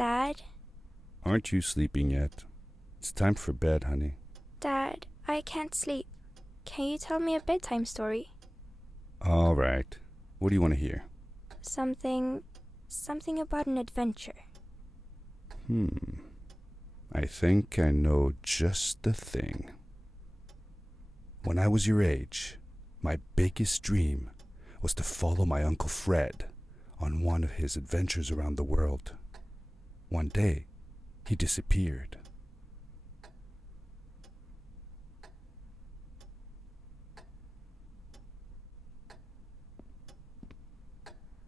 Dad? Aren't you sleeping yet? It's time for bed, honey. Dad, I can't sleep. Can you tell me a bedtime story? All right. What do you want to hear? Something about an adventure. I think I know just the thing. When I was your age, my biggest dream was to follow my Uncle Fred on one of his adventures around the world. One day, he disappeared.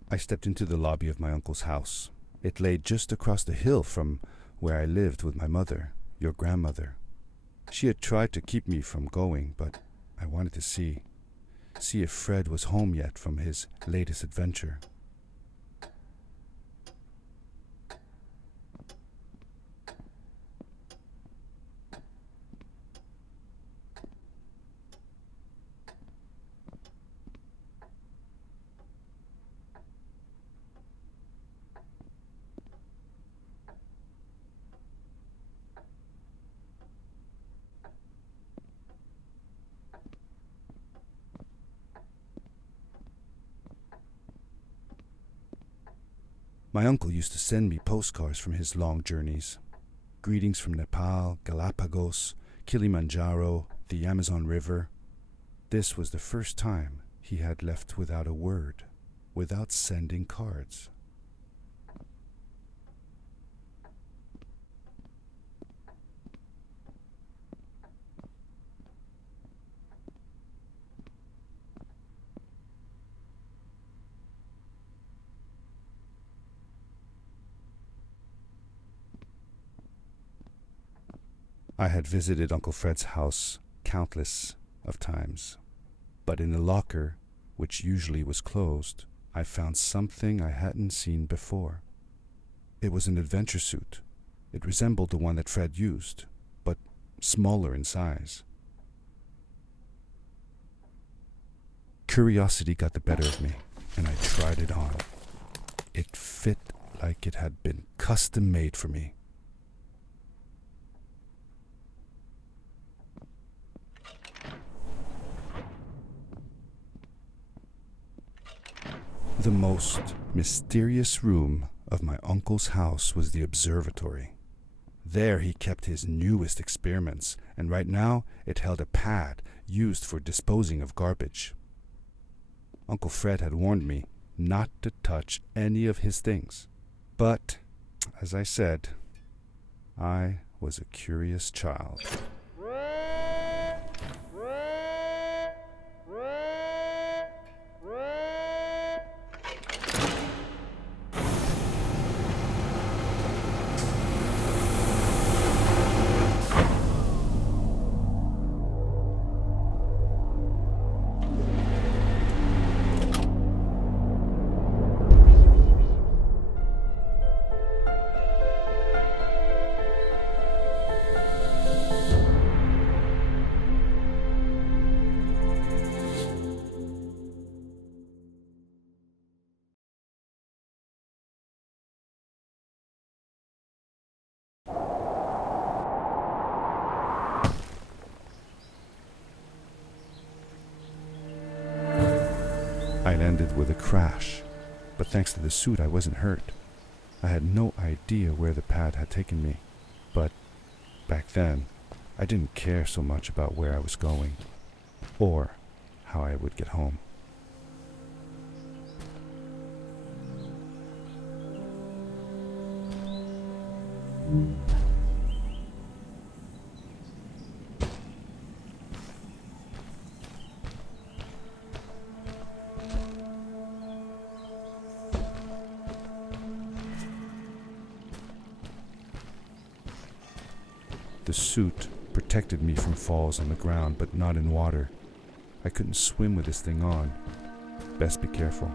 I stepped into the lobby of my uncle's house. It lay just across the hill from where I lived with my mother, your grandmother. She had tried to keep me from going, but I wanted to see if Fred was home yet from his latest adventure. My uncle used to send me postcards from his long journeys. Greetings from Nepal, Galapagos, Kilimanjaro, the Amazon River. This was the first time he had left without a word, without sending cards. I had visited Uncle Fred's house countless of times, but in the locker, which usually was closed, I found something I hadn't seen before. It was an adventure suit. It resembled the one that Fred used, but smaller in size. Curiosity got the better of me, and I tried it on. It fit like it had been custom made for me. The most mysterious room of my uncle's house was the observatory. There he kept his newest experiments, and right now it held a pad used for disposing of garbage. Uncle Fred had warned me not to touch any of his things. But, as I said, I was a curious child. I landed with a crash, but thanks to the suit I wasn't hurt. I had no idea where the pad had taken me, but back then I didn't care so much about where I was going, or how I would get home. The suit protected me from falls on the ground, but not in water. I couldn't swim with this thing on. Best be careful.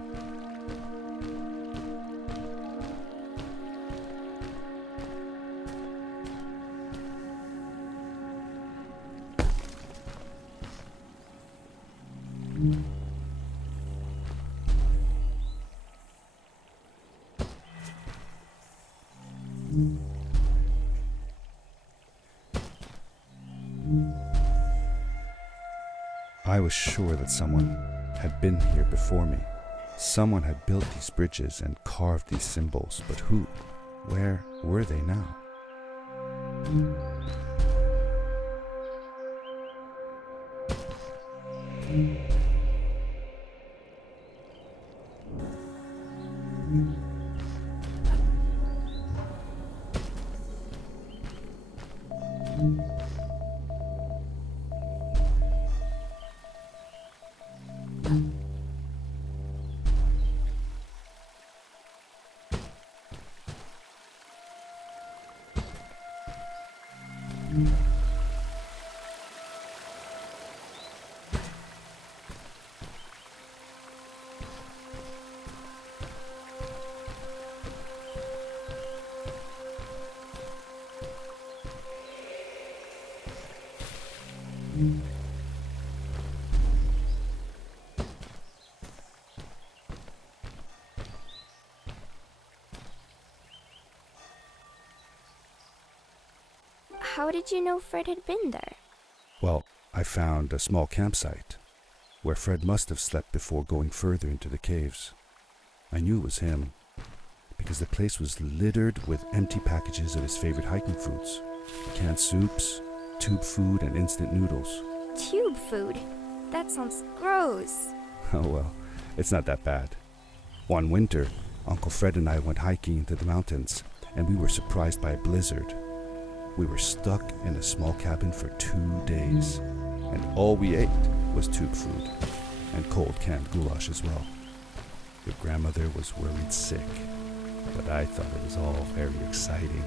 I was sure that someone had been here before me. Someone had built these bridges and carved these symbols, but who? Where were they now? How did you know Fred had been there? Well, I found a small campsite where Fred must have slept before going further into the caves. I knew it was him because the place was littered with empty packages of his favorite hiking foods. Canned soups, tube food, and instant noodles. Tube food? That sounds gross. Oh well, it's not that bad. One winter, Uncle Fred and I went hiking into the mountains, and we were surprised by a blizzard. We were stuck in a small cabin for 2 days, and all we ate was tube food, and cold canned goulash as well. Your grandmother was worried sick, but I thought it was all very exciting.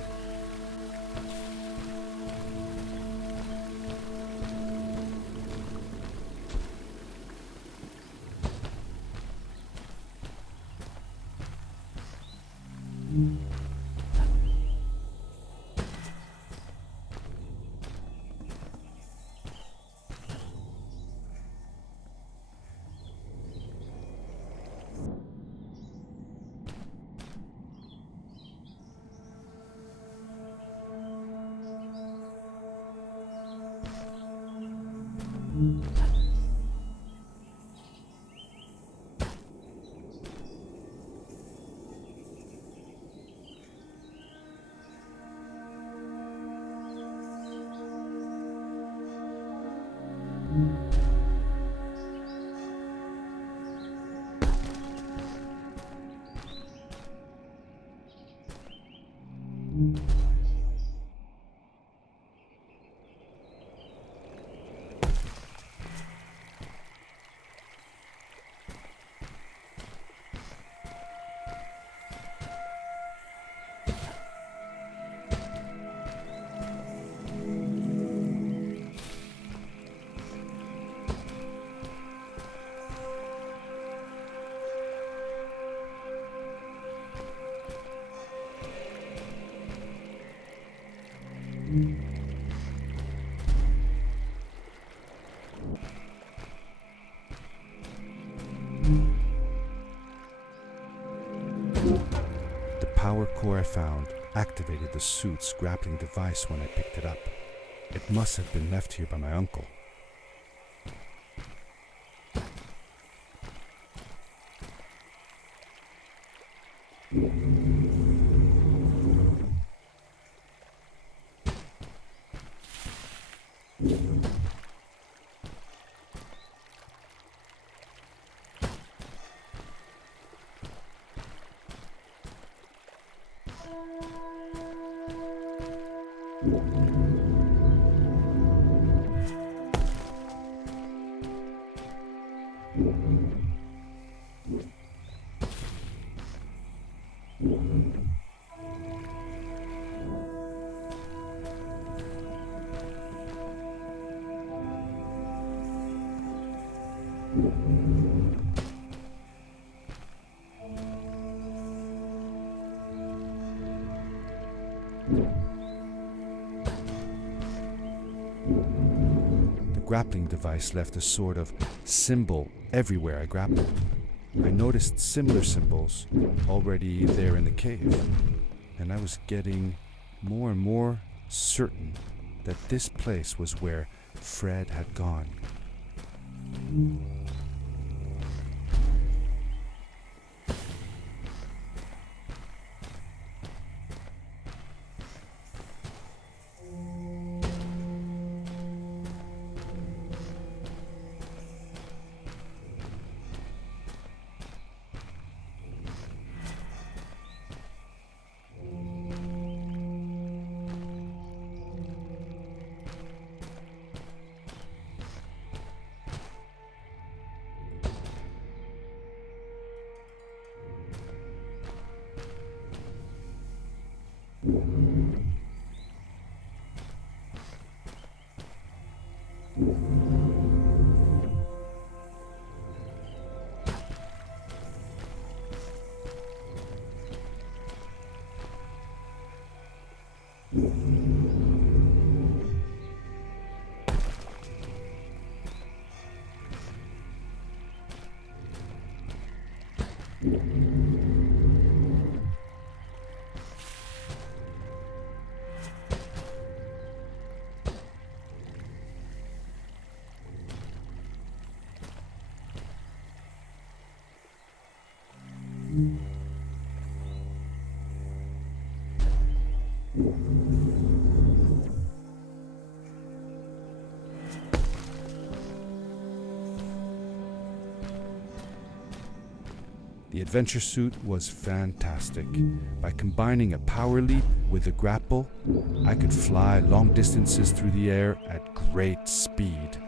The power core I found activated the suit's grappling device when I picked it up. It must have been left here by my uncle. The grappling device left a sort of symbol everywhere I grappled. I noticed similar symbols already there in the cave, and I was getting more and more certain that this place was where Fred had gone. The adventure suit was fantastic. By combining a power leap with a grapple, I could fly long distances through the air at great speed.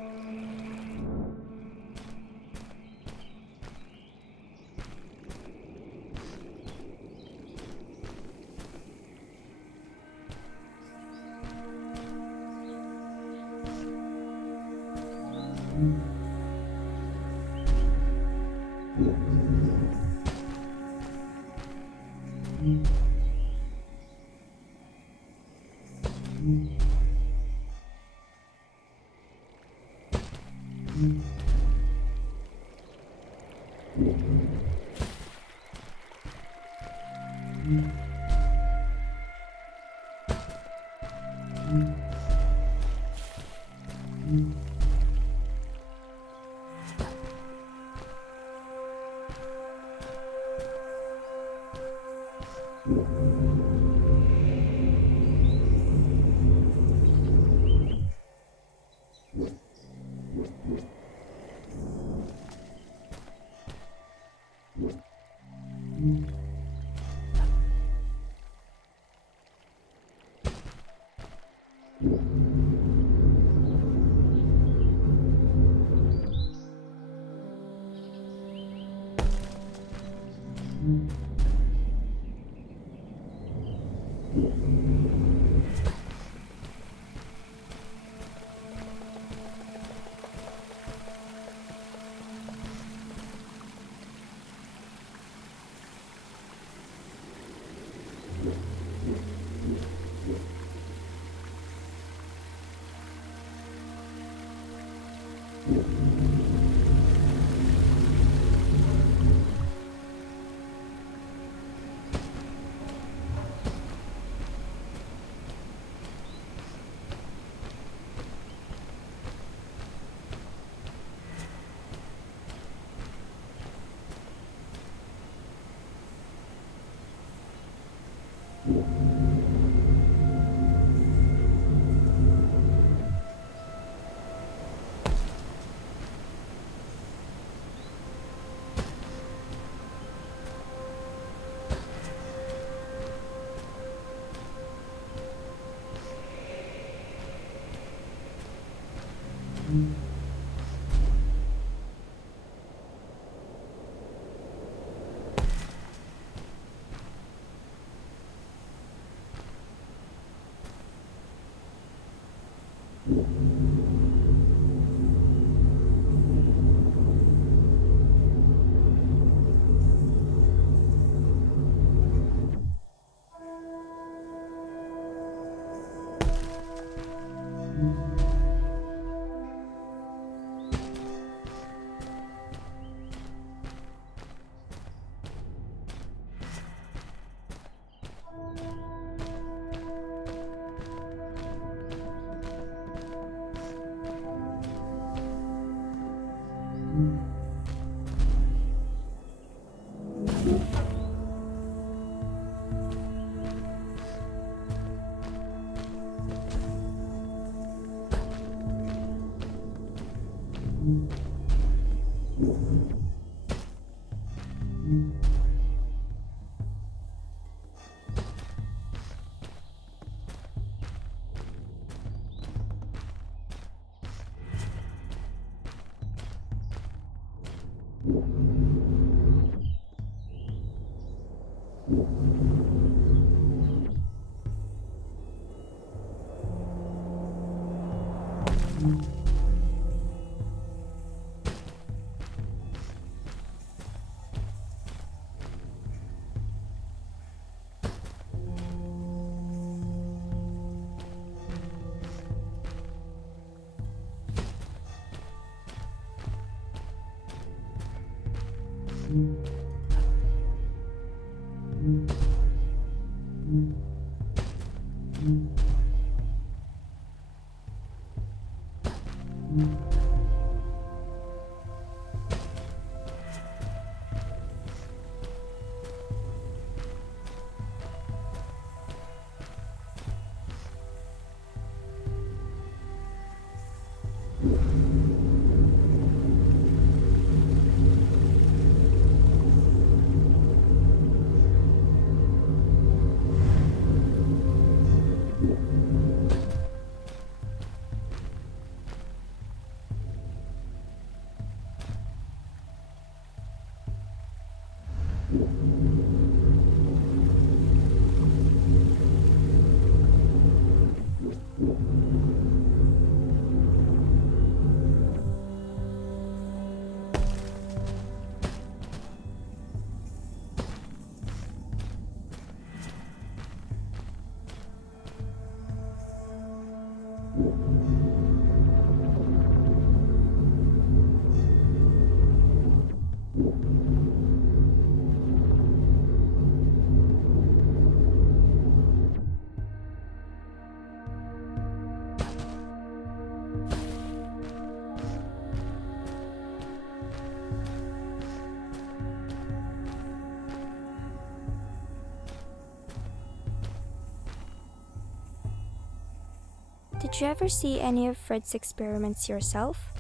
Did you ever see any of Fred's experiments yourself?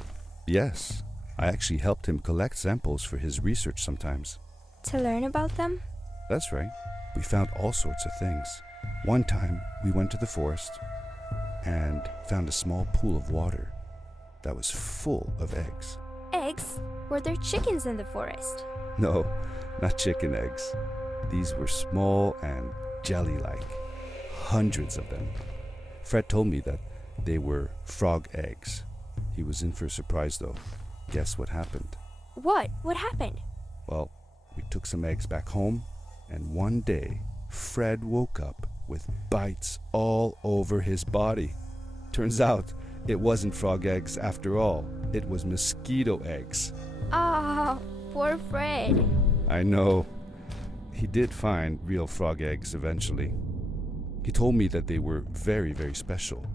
Yes, I actually helped him collect samples for his research sometimes. To learn about them? That's right. We found all sorts of things. One time, we went to the forest and found a small pool of water that was full of eggs. Eggs? Were there chickens in the forest? No, not chicken eggs. These were small and jelly-like. Hundreds of them. Fred told me that they were frog eggs. He was in for a surprise though. Guess what happened? What? What happened? Well, we took some eggs back home, and one day, Fred woke up with bites all over his body. Turns out, it wasn't frog eggs after all. It was mosquito eggs. Ah, poor Fred. I know. He did find real frog eggs eventually. He told me that they were very, very special,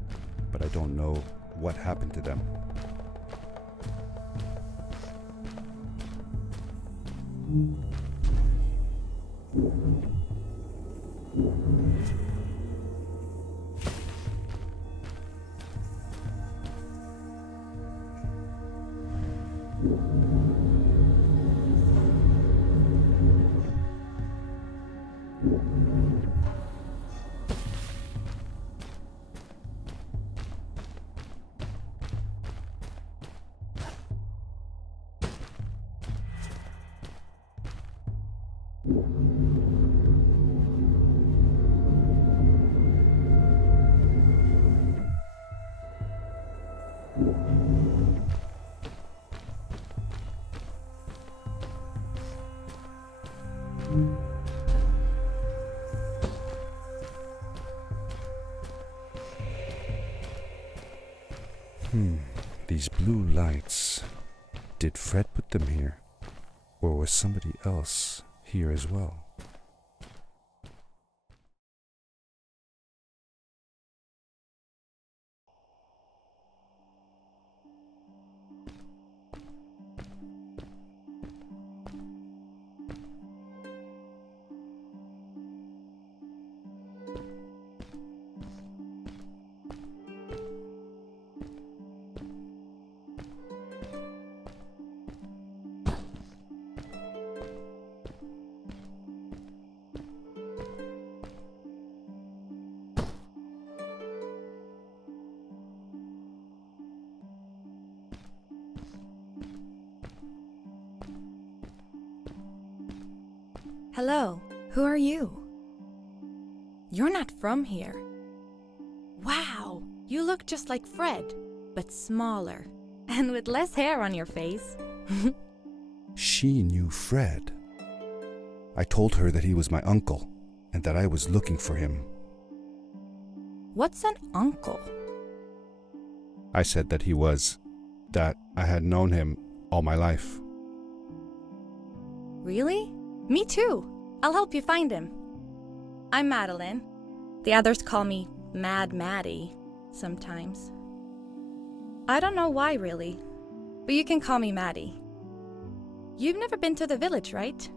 but I don't know what happened to them. These blue lights. Did Fred put them here? Or was somebody else here as well? Hello, who are you? You're not from here. Wow, you look just like Fred, but smaller, and with less hair on your face. She knew Fred. I told her that he was my uncle, and that I was looking for him. What's an uncle? I said that I had known him all my life. Really? Me too. I'll help you find him. I'm Madeline. The others call me Mad Maddie sometimes. I don't know why really, but you can call me Maddie. You've never been to the village, right?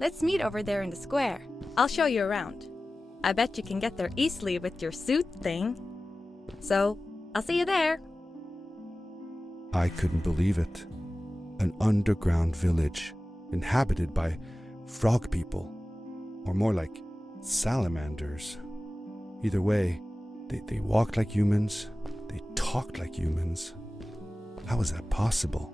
Let's meet over there in the square. I'll show you around. I bet you can get there easily with your suit thing. So, I'll see you there. I couldn't believe it. An underground village inhabited by frog people, or more like salamanders. Either way, they walked like humans, they talked like humans. How was that possible?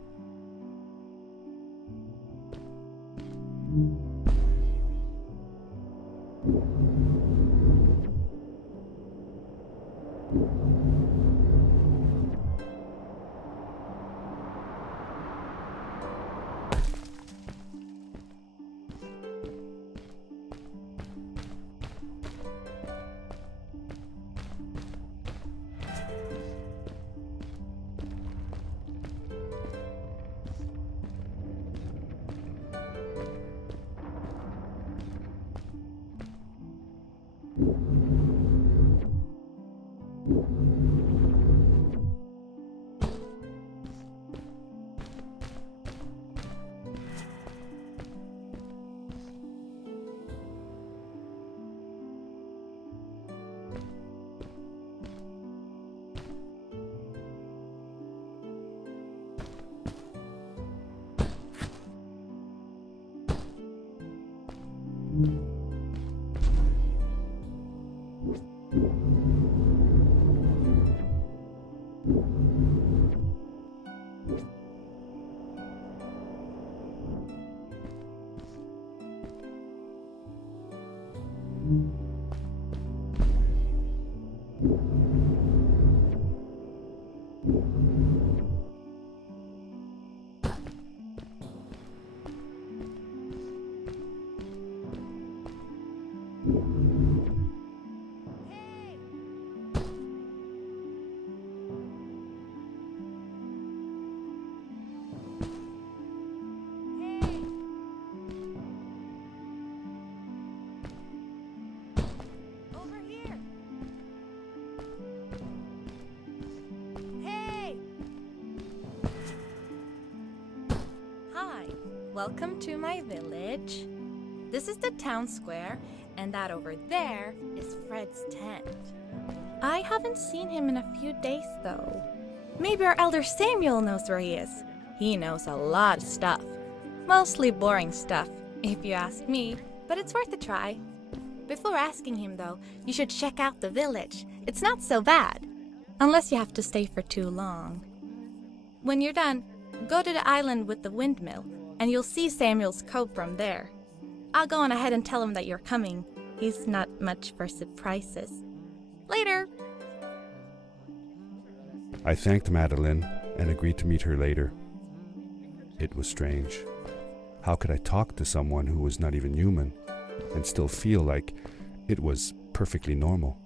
Welcome to my village. This is the town square, and that over there is Fred's tent. I haven't seen him in a few days, though. Maybe our elder Samuel knows where he is. He knows a lot of stuff. Mostly boring stuff, if you ask me, but it's worth a try. Before asking him, though, you should check out the village. It's not so bad, unless you have to stay for too long. When you're done, go to the island with the windmill, and you'll see Samuel's cove from there. I'll go on ahead and tell him that you're coming. He's not much for surprises. Later! I thanked Madeline and agreed to meet her later. It was strange. How could I talk to someone who was not even human and still feel like it was perfectly normal?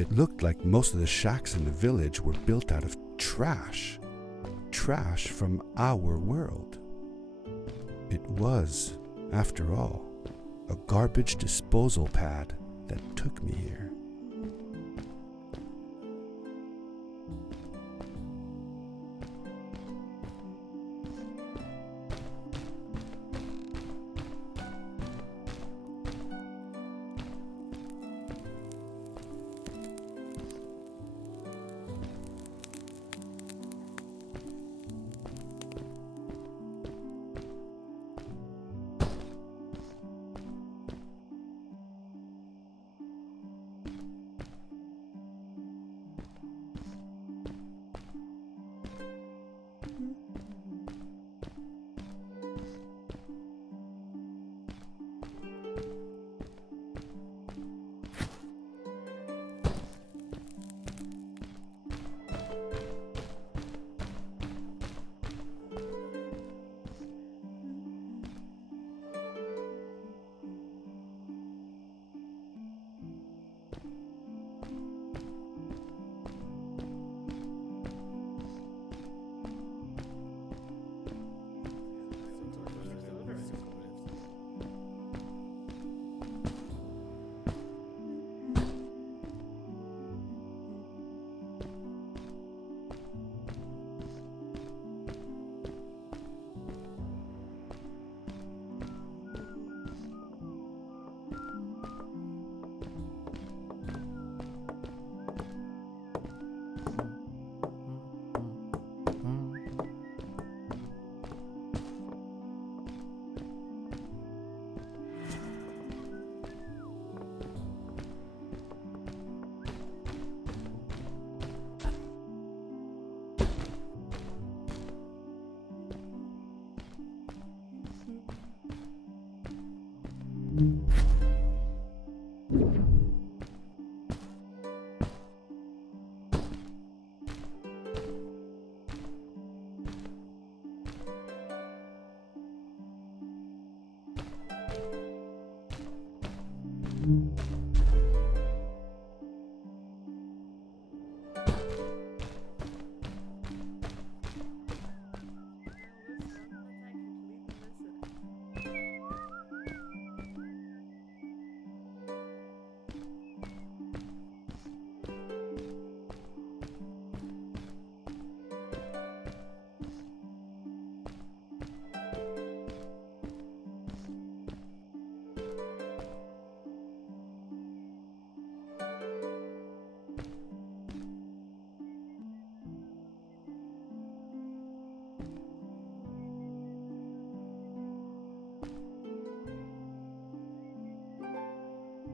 It looked like most of the shacks in the village were built out of trash. Trash from our world. It was, after all, a garbage disposal pad that took me here.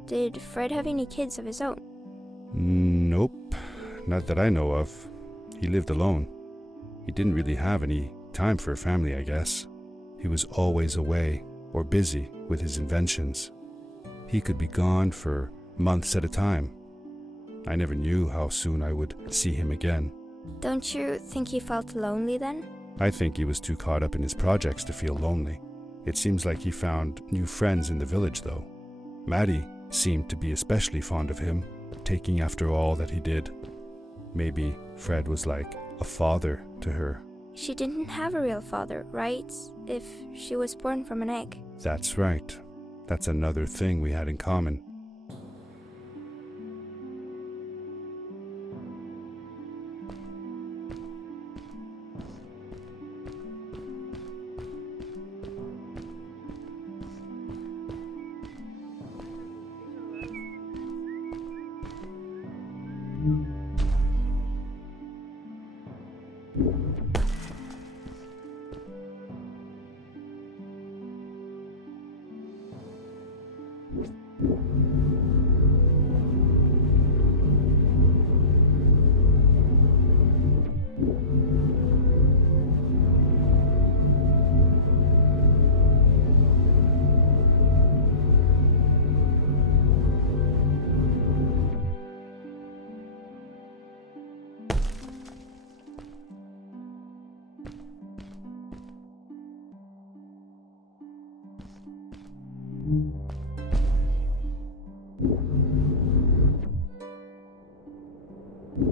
Did Fred have any kids of his own? Nope, not that I know of. He lived alone. He didn't really have any time for a family, I guess. He was always away or busy with his inventions. He could be gone for months at a time. I never knew how soon I would see him again. Don't you think he felt lonely then? I think he was too caught up in his projects to feel lonely. It seems like he found new friends in the village, though. Maddie seemed to be especially fond of him, taking after all that he did. Maybe Fred was like a father to her. She didn't have a real father, right? If she was born from an egg. That's right. That's another thing we had in common. A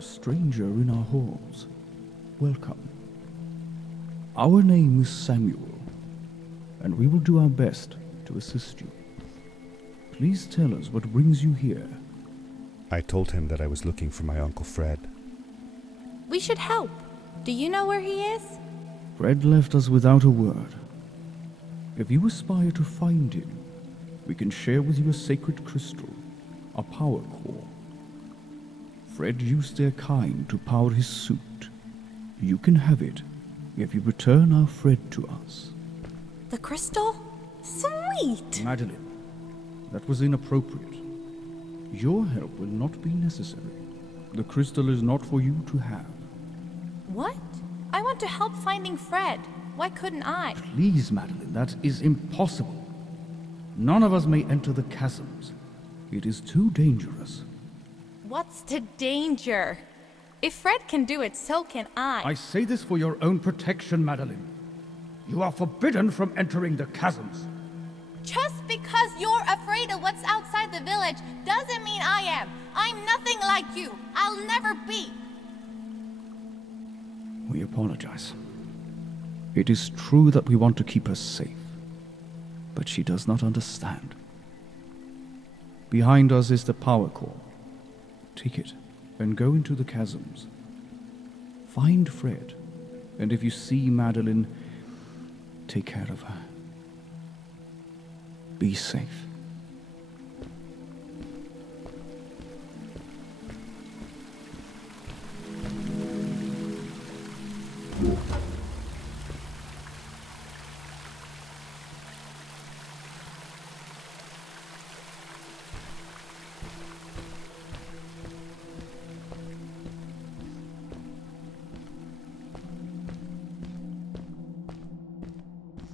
stranger in our halls. Welcome. Our name is Samuel, and we will do our best to assist you. Please tell us what brings you here. I told him that I was looking for my Uncle Fred. We should help. Do you know where he is? Fred left us without a word. If you aspire to find him, we can share with you a sacred crystal, a power core. Fred used their kind to power his suit. You can have it if you return our Fred to us. The crystal? Sweet! Madeline, that was inappropriate. Your help will not be necessary. The crystal is not for you to have. What? I want to help finding Fred. Why couldn't I? Please, Madeline, that is impossible. None of us may enter the chasms. It is too dangerous. What's the danger? If Fred can do it, so can I. I say this for your own protection, Madeline. You are forbidden from entering the chasms. Just because you're afraid of what's outside the village doesn't mean I am. I'm nothing like you. I'll never be. We apologize. It is true that we want to keep her safe, but she does not understand. Behind us is the power core. Take it and go into the chasms. Find Fred, and if you see Madeline, take care of her. Be safe.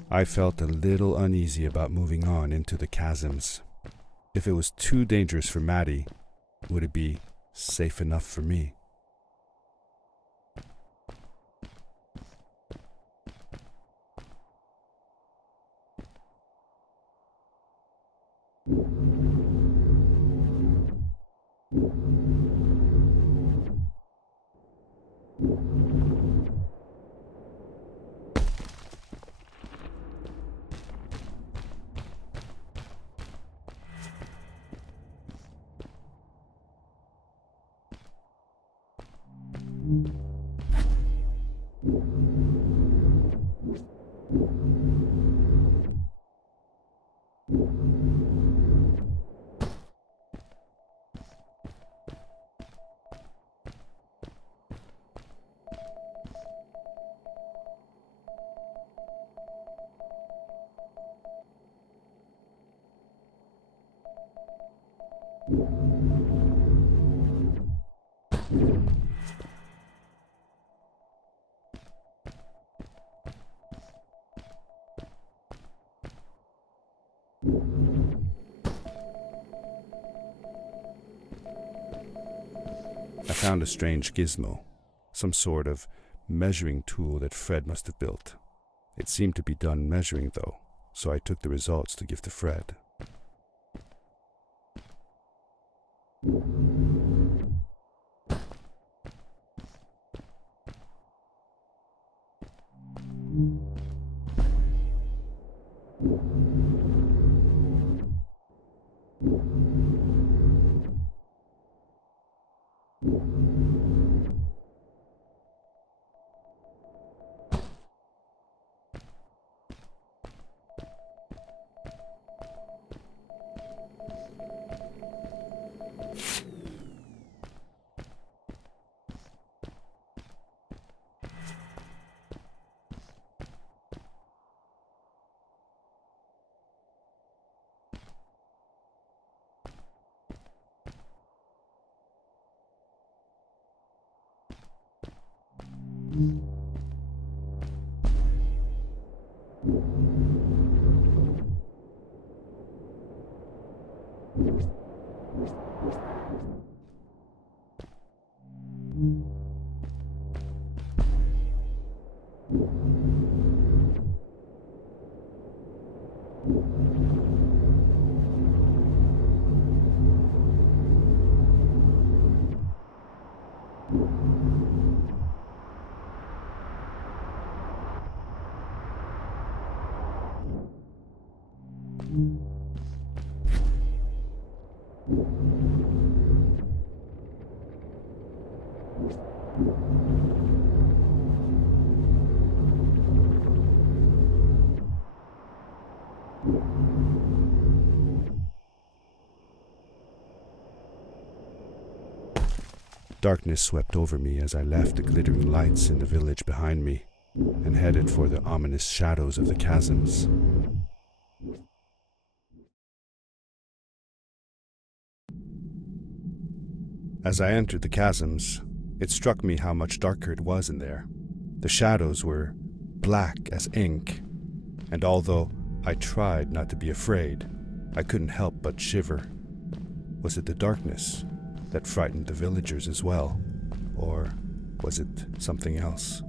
I felt a little uneasy about moving on into the chasms. If it was too dangerous for Maddie, would it be safe enough for me? I found a strange gizmo, some sort of measuring tool that Fred must have built. It seemed to be done measuring though, so I took the results to give to Fred. Darkness swept over me as I left the glittering lights in the village behind me and headed for the ominous shadows of the chasms. As I entered the chasms, it struck me how much darker it was in there. The shadows were black as ink, and although I tried not to be afraid, I couldn't help but shiver. Was it the darkness that frightened the villagers as well, or was it something else?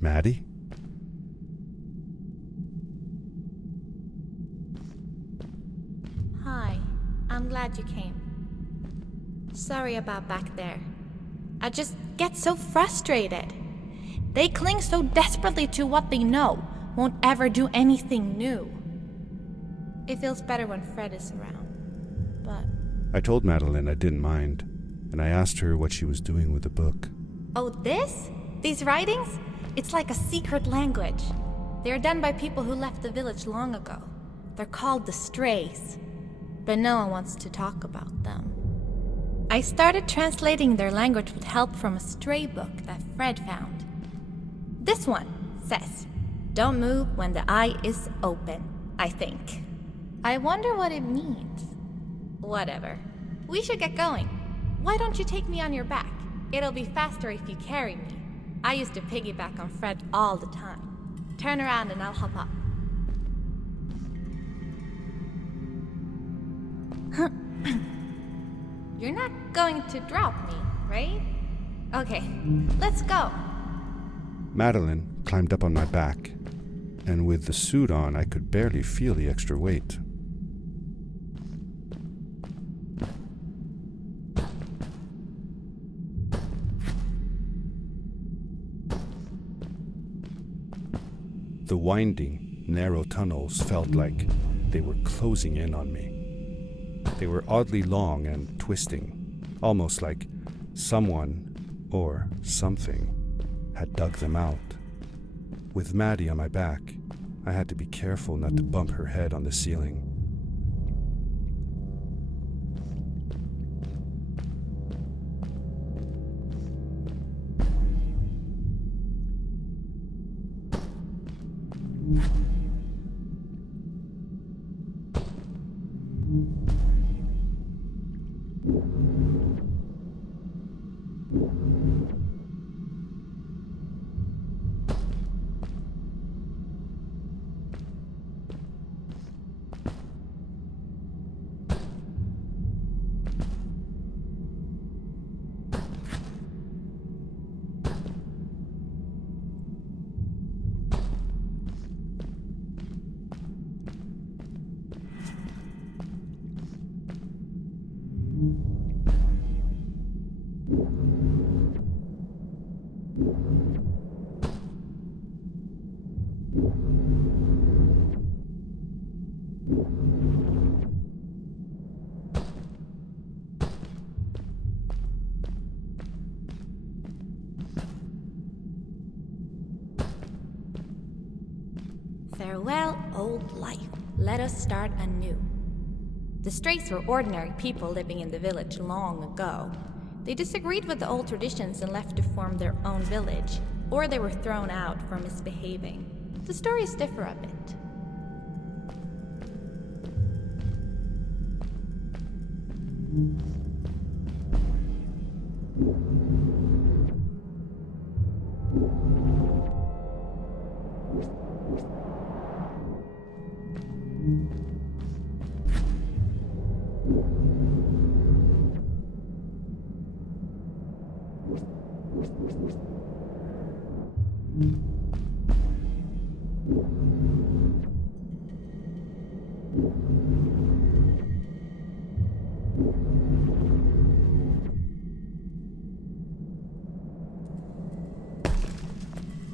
Maddie? Hi, I'm glad you came. Sorry about back there. I just get so frustrated. They cling so desperately to what they know, won't ever do anything new. It feels better when Fred is around, but... I told Madeline I didn't mind, and I asked her what she was doing with the book. Oh, this? These writings? It's like a secret language. They are done by people who left the village long ago. They're called the Strays, but no one wants to talk about them. I started translating their language with help from a stray book that Fred found. This one says, "Don't move when the eye is open," I think. I wonder what it means. Whatever. We should get going. Why don't you take me on your back? It'll be faster if you carry me. I used to piggyback on Fred all the time. Turn around and I'll hop up. You're not going to drop me, right? Okay, let's go. Madeline climbed up on my back, and with the suit on, I could barely feel the extra weight. The winding, narrow tunnels felt like they were closing in on me. They were oddly long and twisting, almost like someone or something had dug them out. With Maddie on my back, I had to be careful not to bump her head on the ceiling. Farewell, old life. Let us start anew. The Strays were ordinary people living in the village long ago. They disagreed with the old traditions and left to form their own village, or they were thrown out for misbehaving. The stories differ a bit.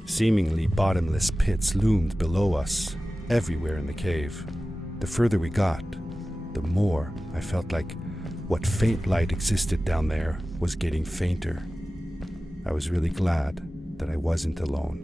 Seemingly bottomless pits loomed below us, everywhere in the cave. The further we got, the more I felt like what faint light existed down there was getting fainter. I was really glad that I wasn't alone.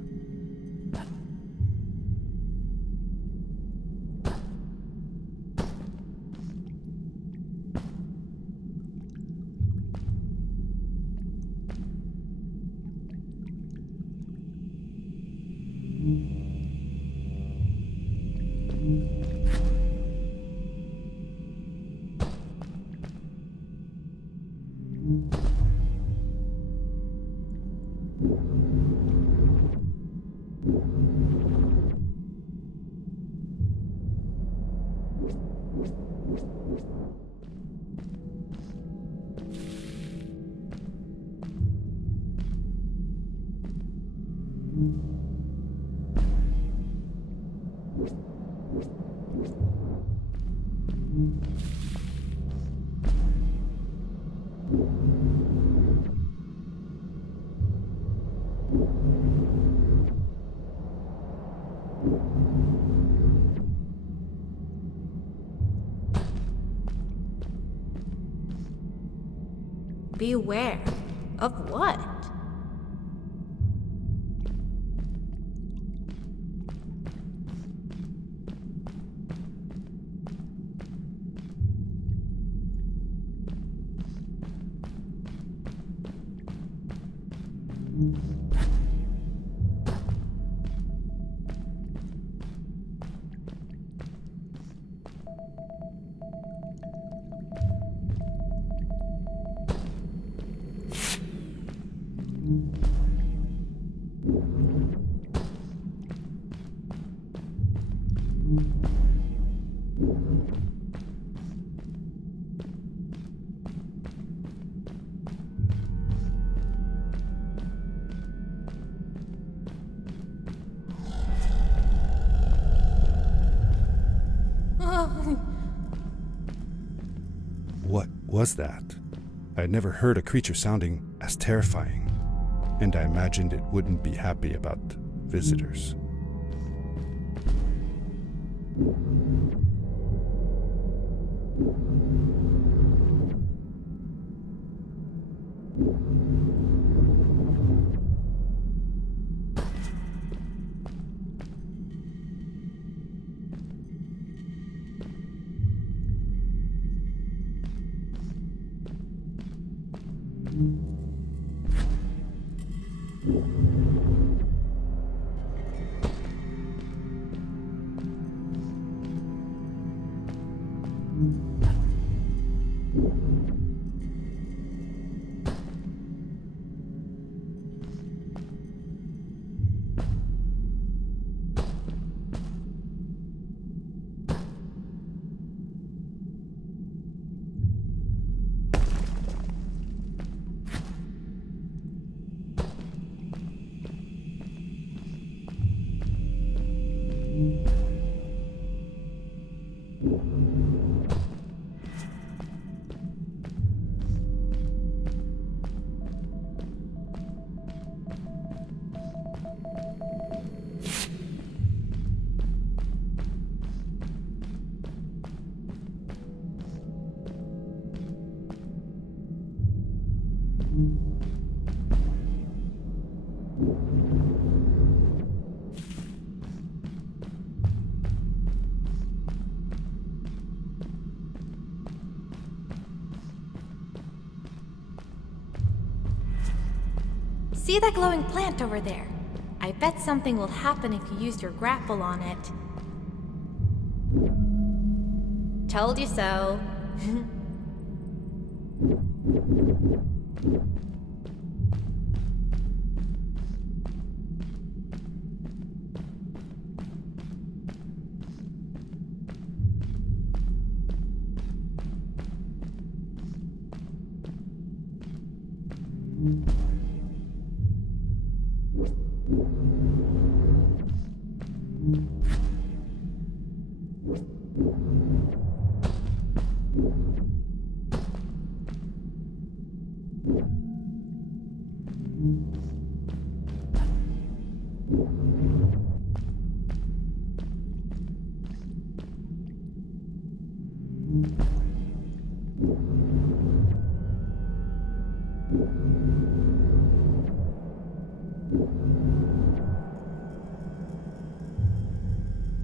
Beware of what? was that? I had never heard a creature sounding as terrifying, and I imagined it wouldn't be happy about visitors. See that glowing plant over there? I bet something will happen if you use your grapple on it. Told you so.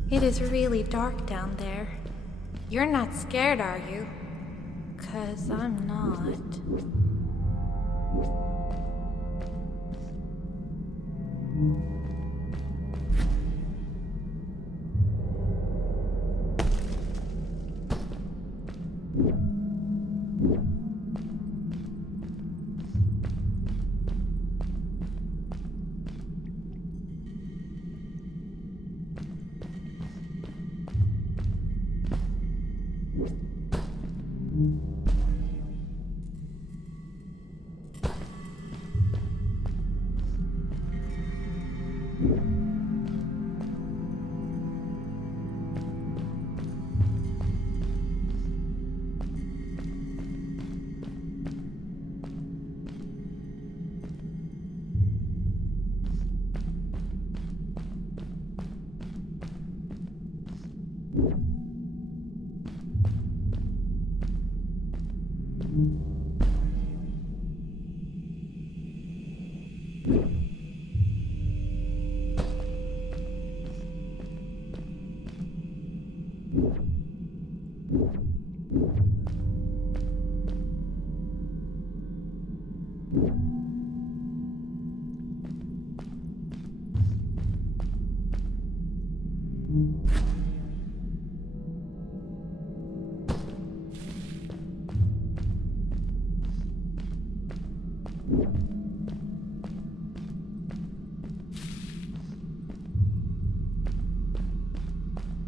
It is really dark down there. You're not scared, are you? 'Cause I'm not.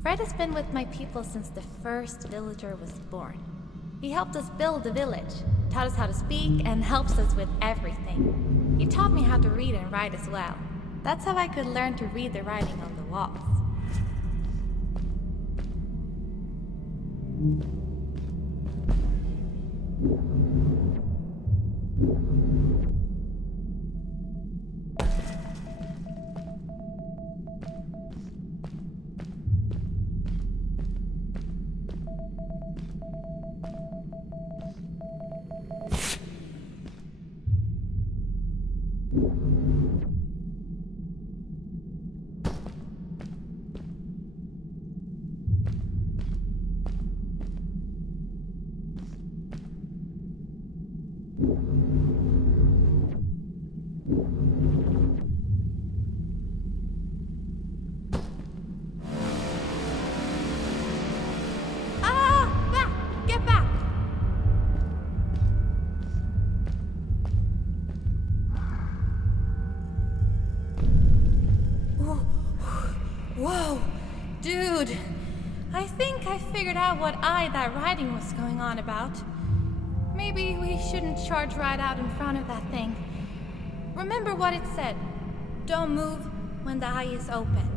Fred has been with my people since the first villager was born. He helped us build the village, taught us how to speak, and helps us with everything. He taught me how to read and write as well. That's how I could learn to read the writing on the walls. Get back! Whoa, dude. I think I figured out what that writing was going on about. Maybe we shouldn't charge right out in front of that thing. Remember what it said. Don't move when the eye is open.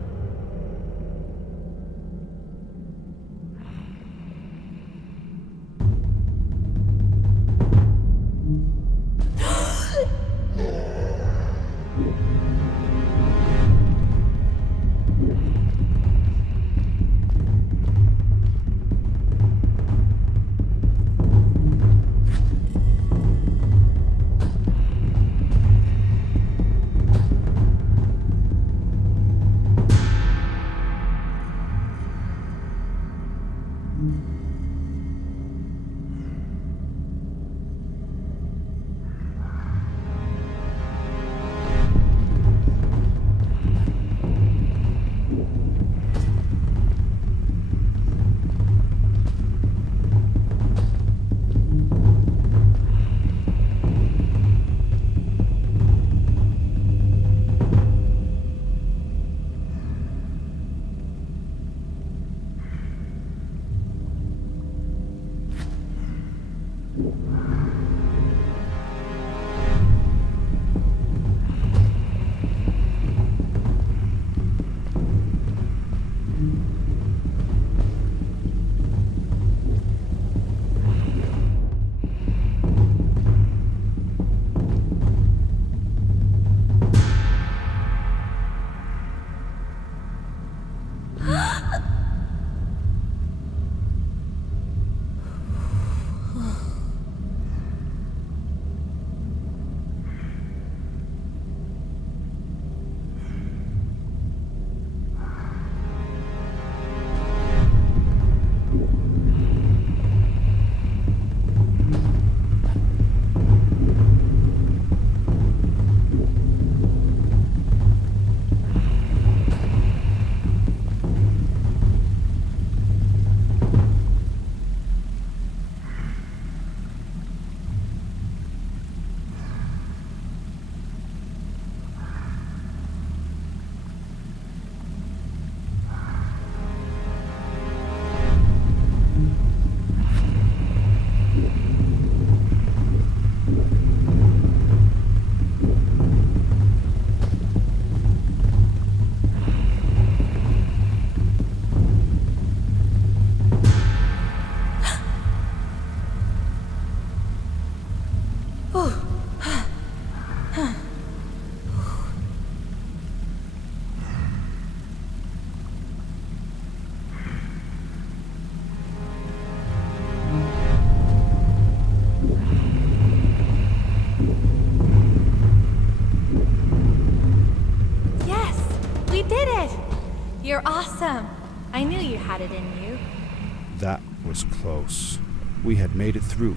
You're awesome. I knew you had it in you. That was close. We had made it through,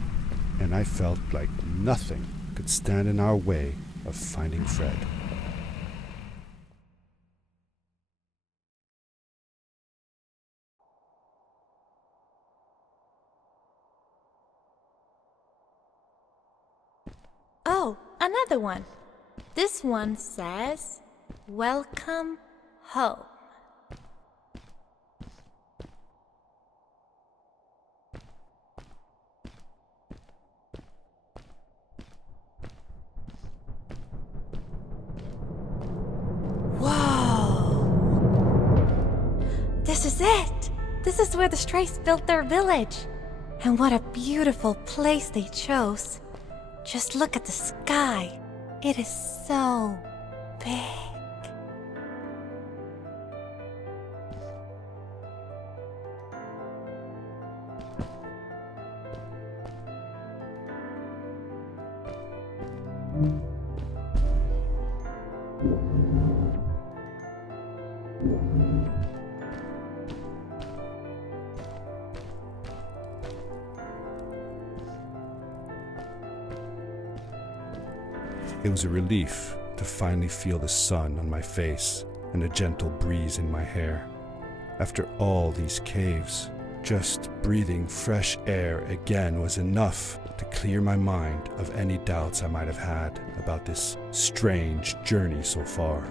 and I felt like nothing could stand in our way of finding Fred. Oh, another one. This one says, "Welcome home." Whoa! This is it! This is where the Strays built their village. And what a beautiful place they chose. Just look at the sky. It is so big. It was a relief to finally feel the sun on my face and a gentle breeze in my hair. After all these caves, just breathing fresh air again was enough to clear my mind of any doubts I might have had about this strange journey so far.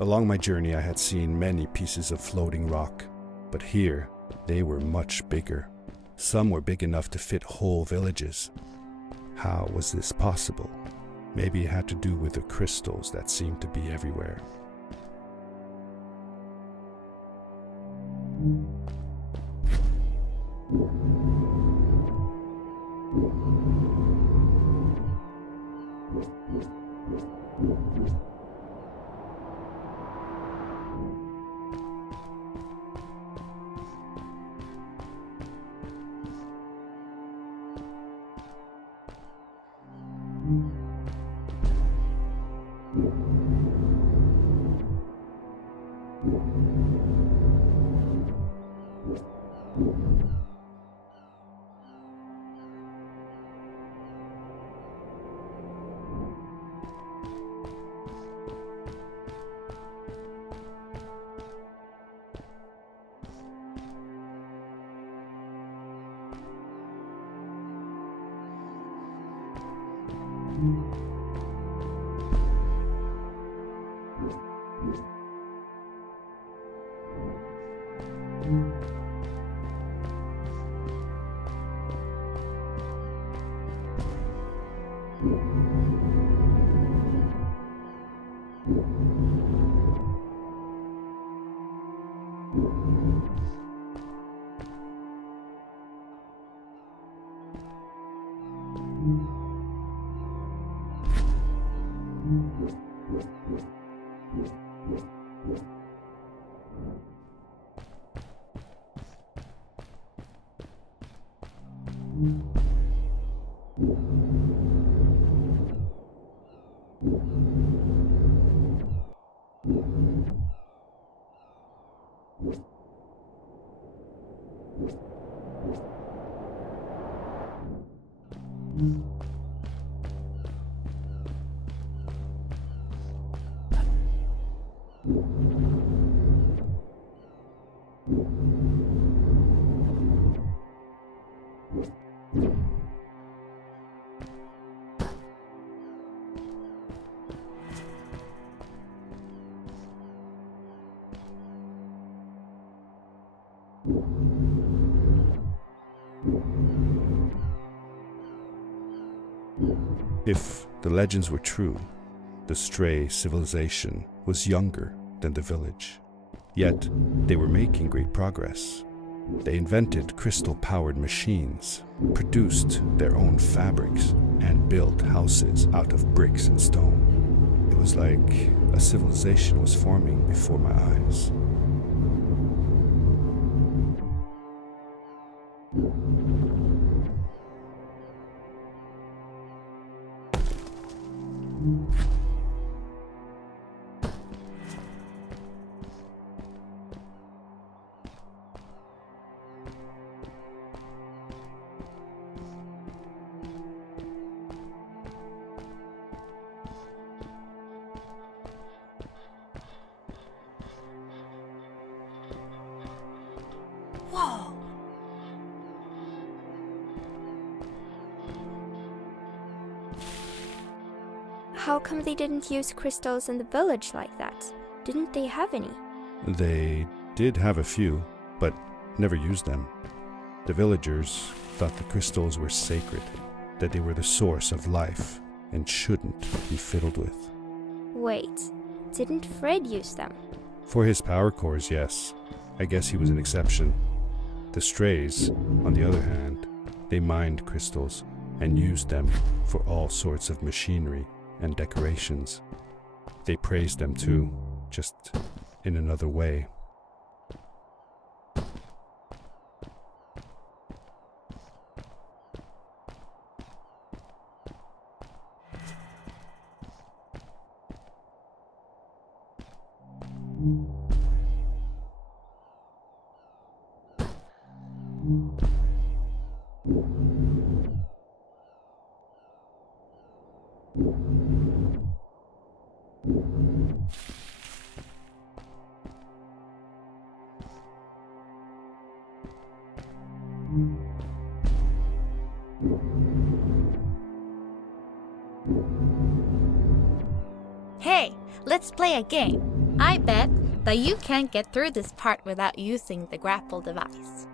Along my journey I had seen many pieces of floating rock, but here they were much bigger. Some were big enough to fit whole villages. How was this possible? Maybe it had to do with the crystals that seemed to be everywhere. If the legends were true, the stray civilization was younger than the village. Yet, they were making great progress. They invented crystal-powered machines, produced their own fabrics, and built houses out of bricks and stone. It was like a civilization was forming before my eyes. Whoa! How come they didn't use crystals in the village like that? Didn't they have any? They did have a few, but never used them. The villagers thought the crystals were sacred, that they were the source of life and shouldn't be fiddled with. Wait, didn't Fred use them? For his power cores, yes. I guess he was an exception. The strays, on the other hand, they mined crystals and used them for all sorts of machinery and decorations. They praised them too, just in another way. Hey, let's play a game. I bet that you can't get through this part without using the grapple device.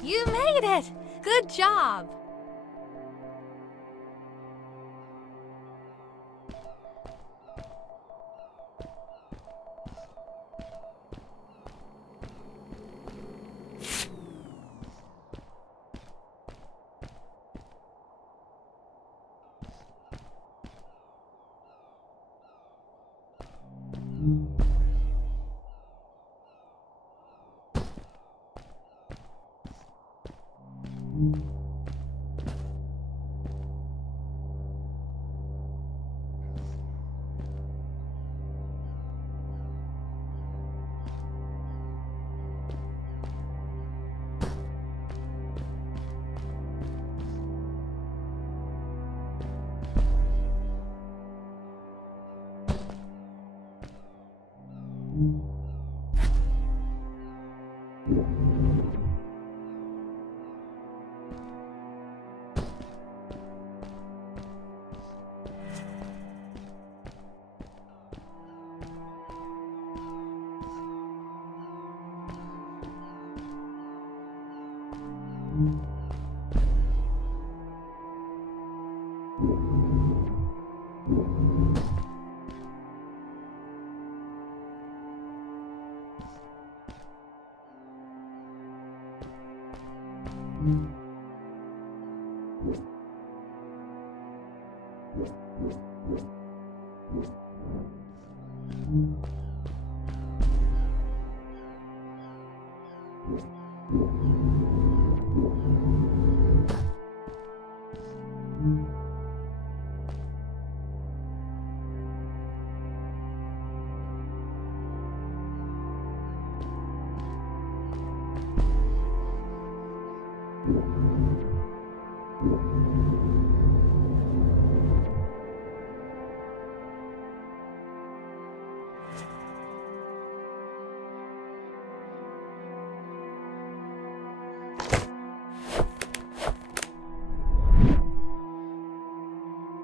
You made it! Good job!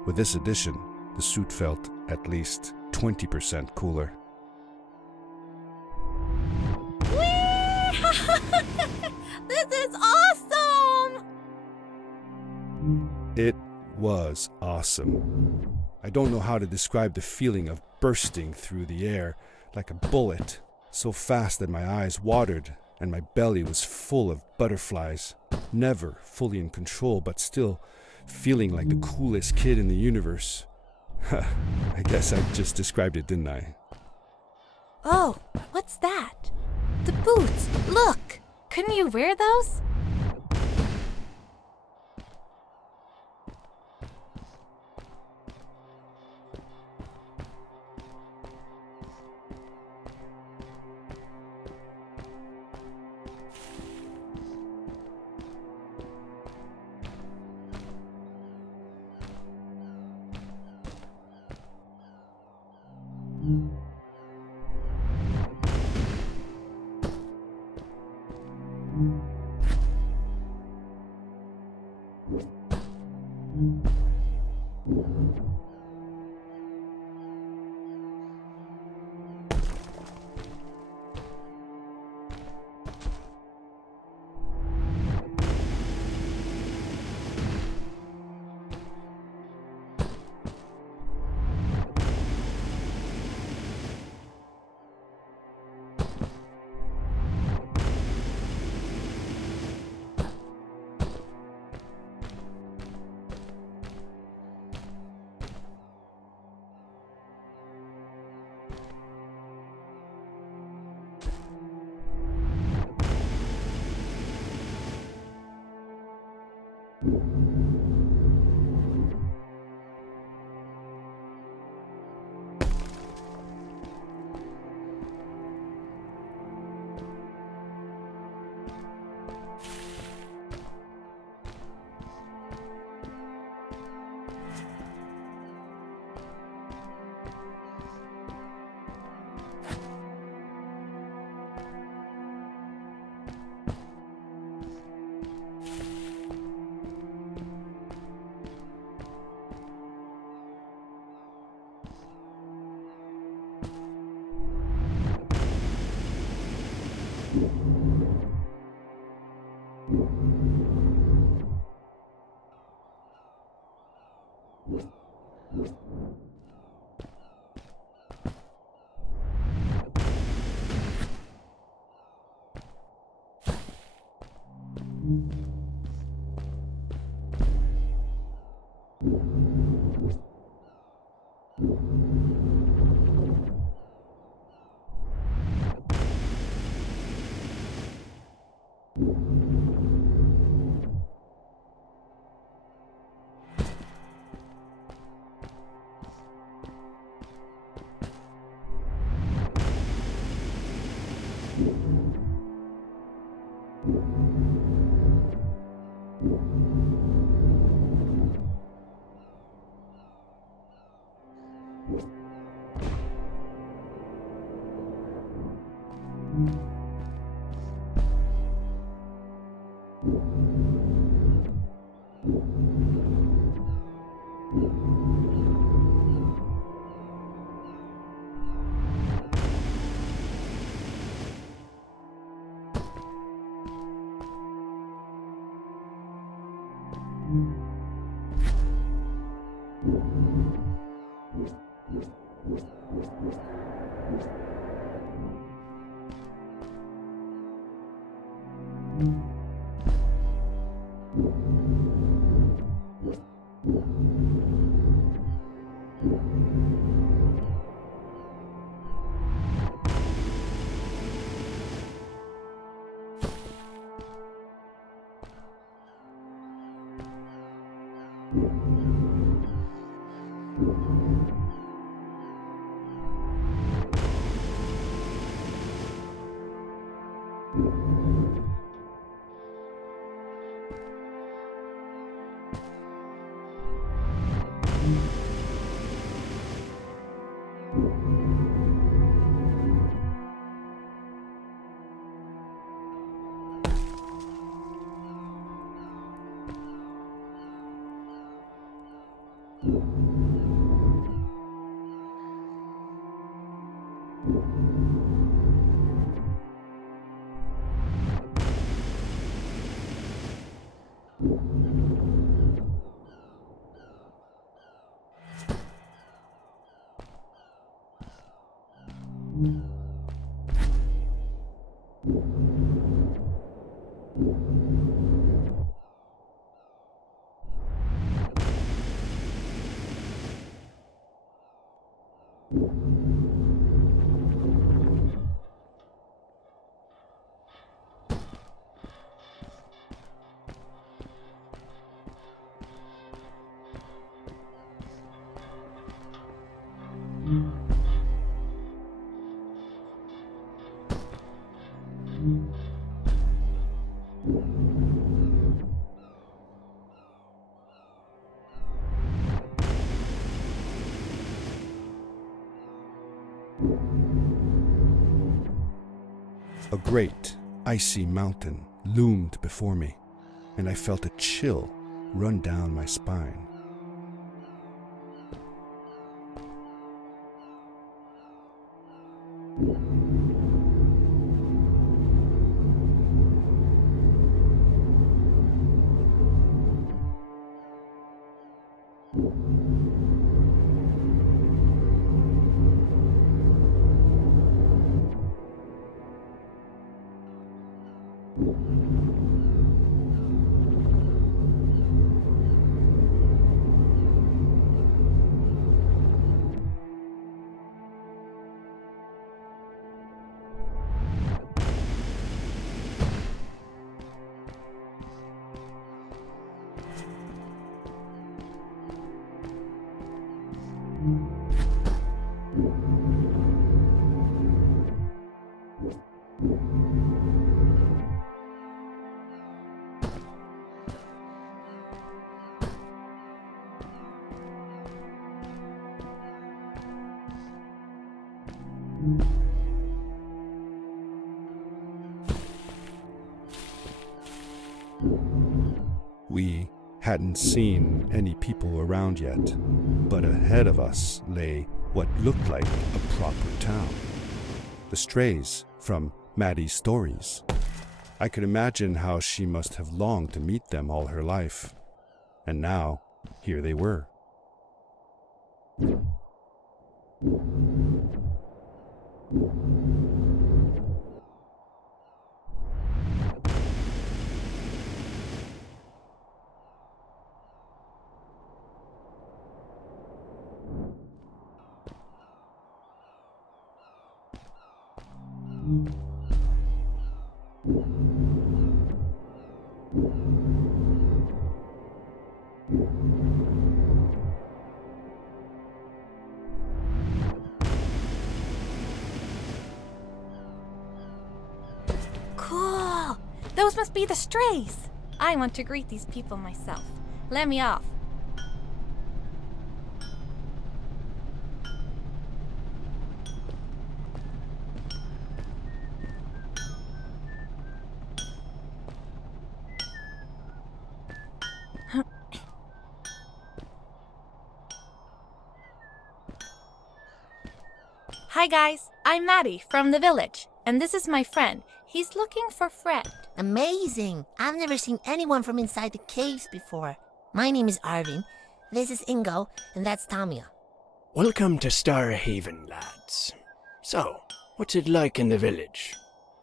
With this addition, the suit felt at least 20% cooler. Whee! This is awesome! It was awesome. I don't know how to describe the feeling of bursting through the air like a bullet, so fast that my eyes watered and my belly was full of butterflies. Never fully in control, but still feeling like the coolest kid in the universe. I guess I just described it, didn't I? Oh, what's that? The boots! Look! Couldn't you wear those? A great, icy mountain loomed before me, and I felt a chill run down my spine. We hadn't seen any people around yet, but ahead of us lay what looked like a proper town. The strays from Maddie's stories. I could imagine how she must have longed to meet them all her life. And now, here they were. Cool! Those must be the strays! I want to greet these people myself. Let me off. Hi guys, I'm Maddie from the village, and this is my friend. He's looking for Fred. Amazing! I've never seen anyone from inside the caves before. My name is Arvin, this is Ingo, and that's Tamia. Welcome to Starhaven, lads. So, what's it like in the village?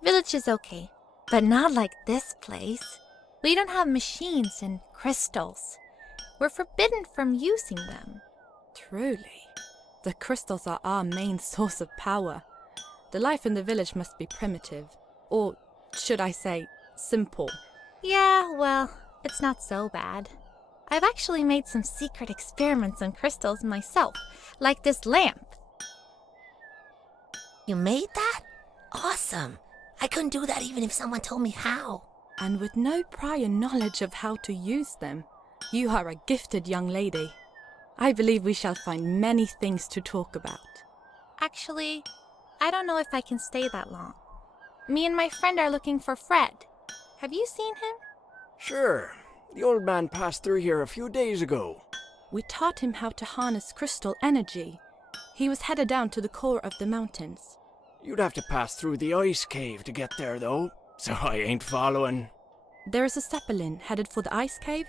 Village is okay, but not like this place. We don't have machines and crystals. We're forbidden from using them. Truly, the crystals are our main source of power. The life in the village must be primitive, or should I say, simple. Yeah, well, it's not so bad. I've actually made some secret experiments on crystals myself, like this lamp. You made that? Awesome! I couldn't do that even if someone told me how. And with no prior knowledge of how to use them, you are a gifted young lady. I believe we shall find many things to talk about. Actually, I don't know if I can stay that long. Me and my friend are looking for Fred. Have you seen him? Sure. The old man passed through here a few days ago. We taught him how to harness crystal energy. He was headed down to the core of the mountains. You'd have to pass through the ice cave to get there, though, so I ain't following. There is a zeppelin headed for the ice cave.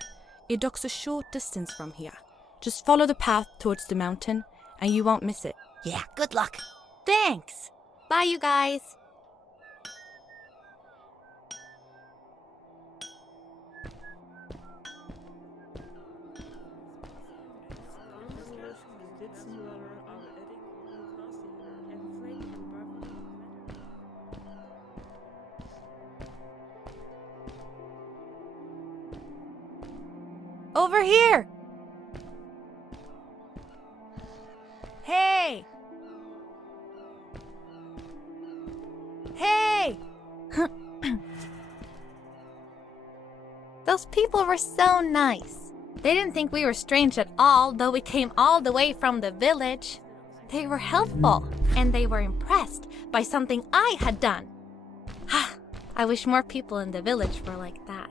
It docks a short distance from here. Just follow the path towards the mountain, and you won't miss it. Yeah, good luck. Thanks! Bye, you guys! Over here! Hey! Hey! Those people were so nice. They didn't think we were strange at all, though we came all the way from the village. They were helpful, and they were impressed by something I had done. I wish more people in the village were like that.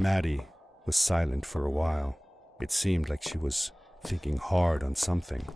Maddie was silent for a while. It seemed like she was thinking hard on something.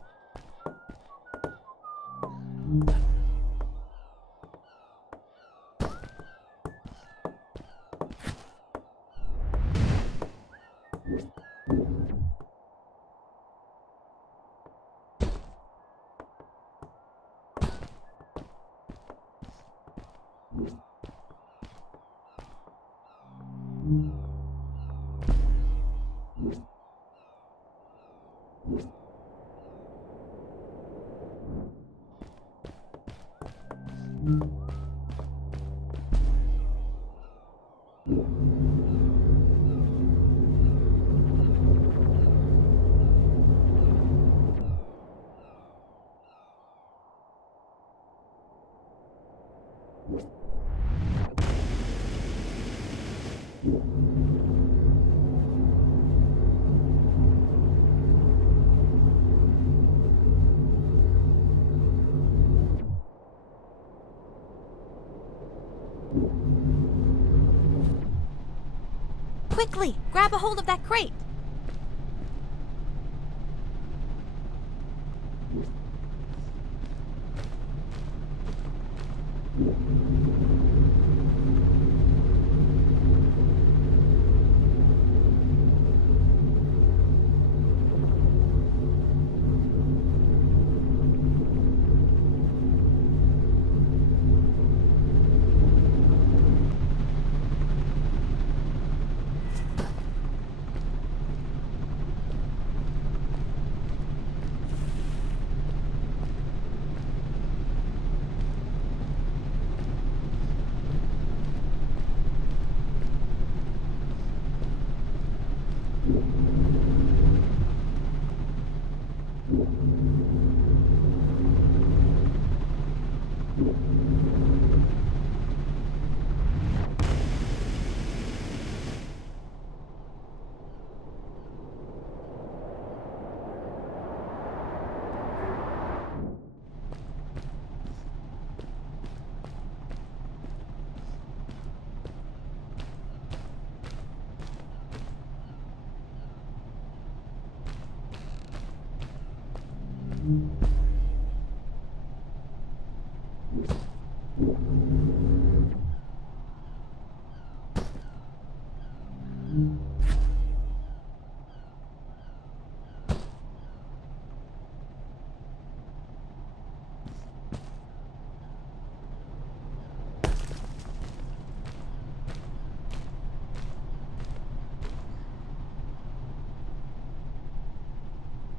Quickly, grab a hold of that crate.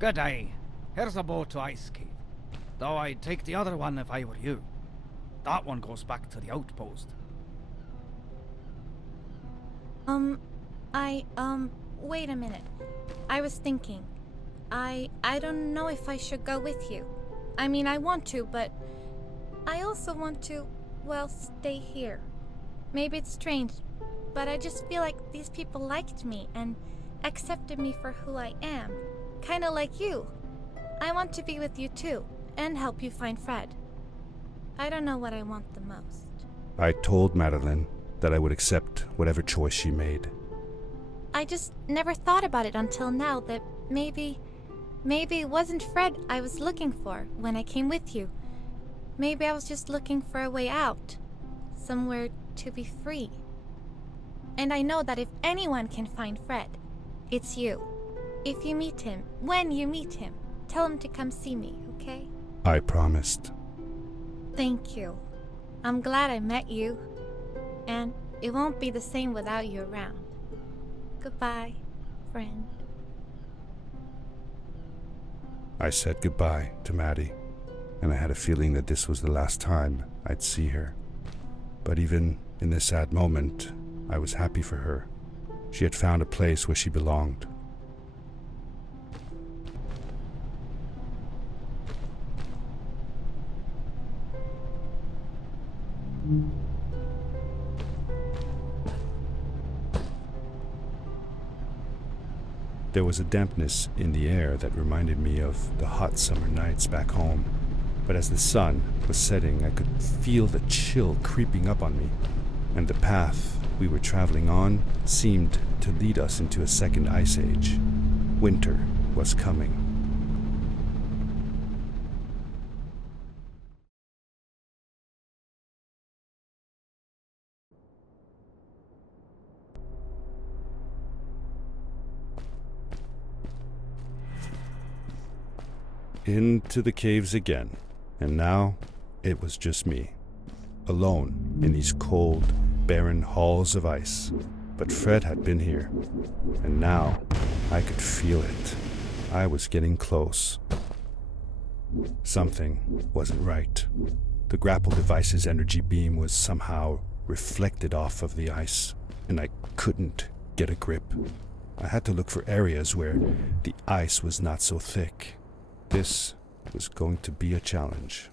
Good day. Here's a boat to Ice Cave. Though I'd take the other one if I were you. That one goes back to the outpost. Wait a minute. I was thinking. I don't know if I should go with you. I mean, I want to, but I also want to, well, stay here. Maybe it's strange, but I just feel like these people liked me and accepted me for who I am. Kinda like you. I want to be with you too, and help you find Fred. I don't know what I want the most. I told Madeline that I would accept whatever choice she made. I just never thought about it until now that maybe it wasn't Fred I was looking for when I came with you. Maybe I was just looking for a way out. Somewhere to be free. And I know that if anyone can find Fred, it's you. If you meet him, when you meet him, tell him to come see me, okay? I promised. Thank you. I'm glad I met you. And it won't be the same without you around. Goodbye, friend. I said goodbye to Maddie, and I had a feeling that this was the last time I'd see her. But even in this sad moment, I was happy for her. She had found a place where she belonged. There was a dampness in the air that reminded me of the hot summer nights back home. But as the sun was setting, I could feel the chill creeping up on me, and the path we were traveling on seemed to lead us into a second ice age. Winter was coming. Into the caves again, and now it was just me, alone in these cold, barren halls of ice. But Fred had been here, and now I could feel it. I was getting close. Something wasn't right. The grapple device's energy beam was somehow reflected off of the ice, and I couldn't get a grip. I had to look for areas where the ice was not so thick. This was going to be a challenge.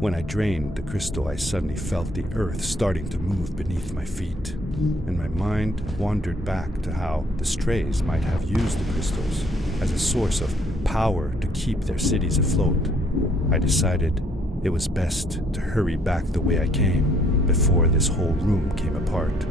When I drained the crystal, I suddenly felt the earth starting to move beneath my feet, and my mind wandered back to how the strays might have used the crystals as a source of power to keep their cities afloat. I decided it was best to hurry back the way I came before this whole room came apart.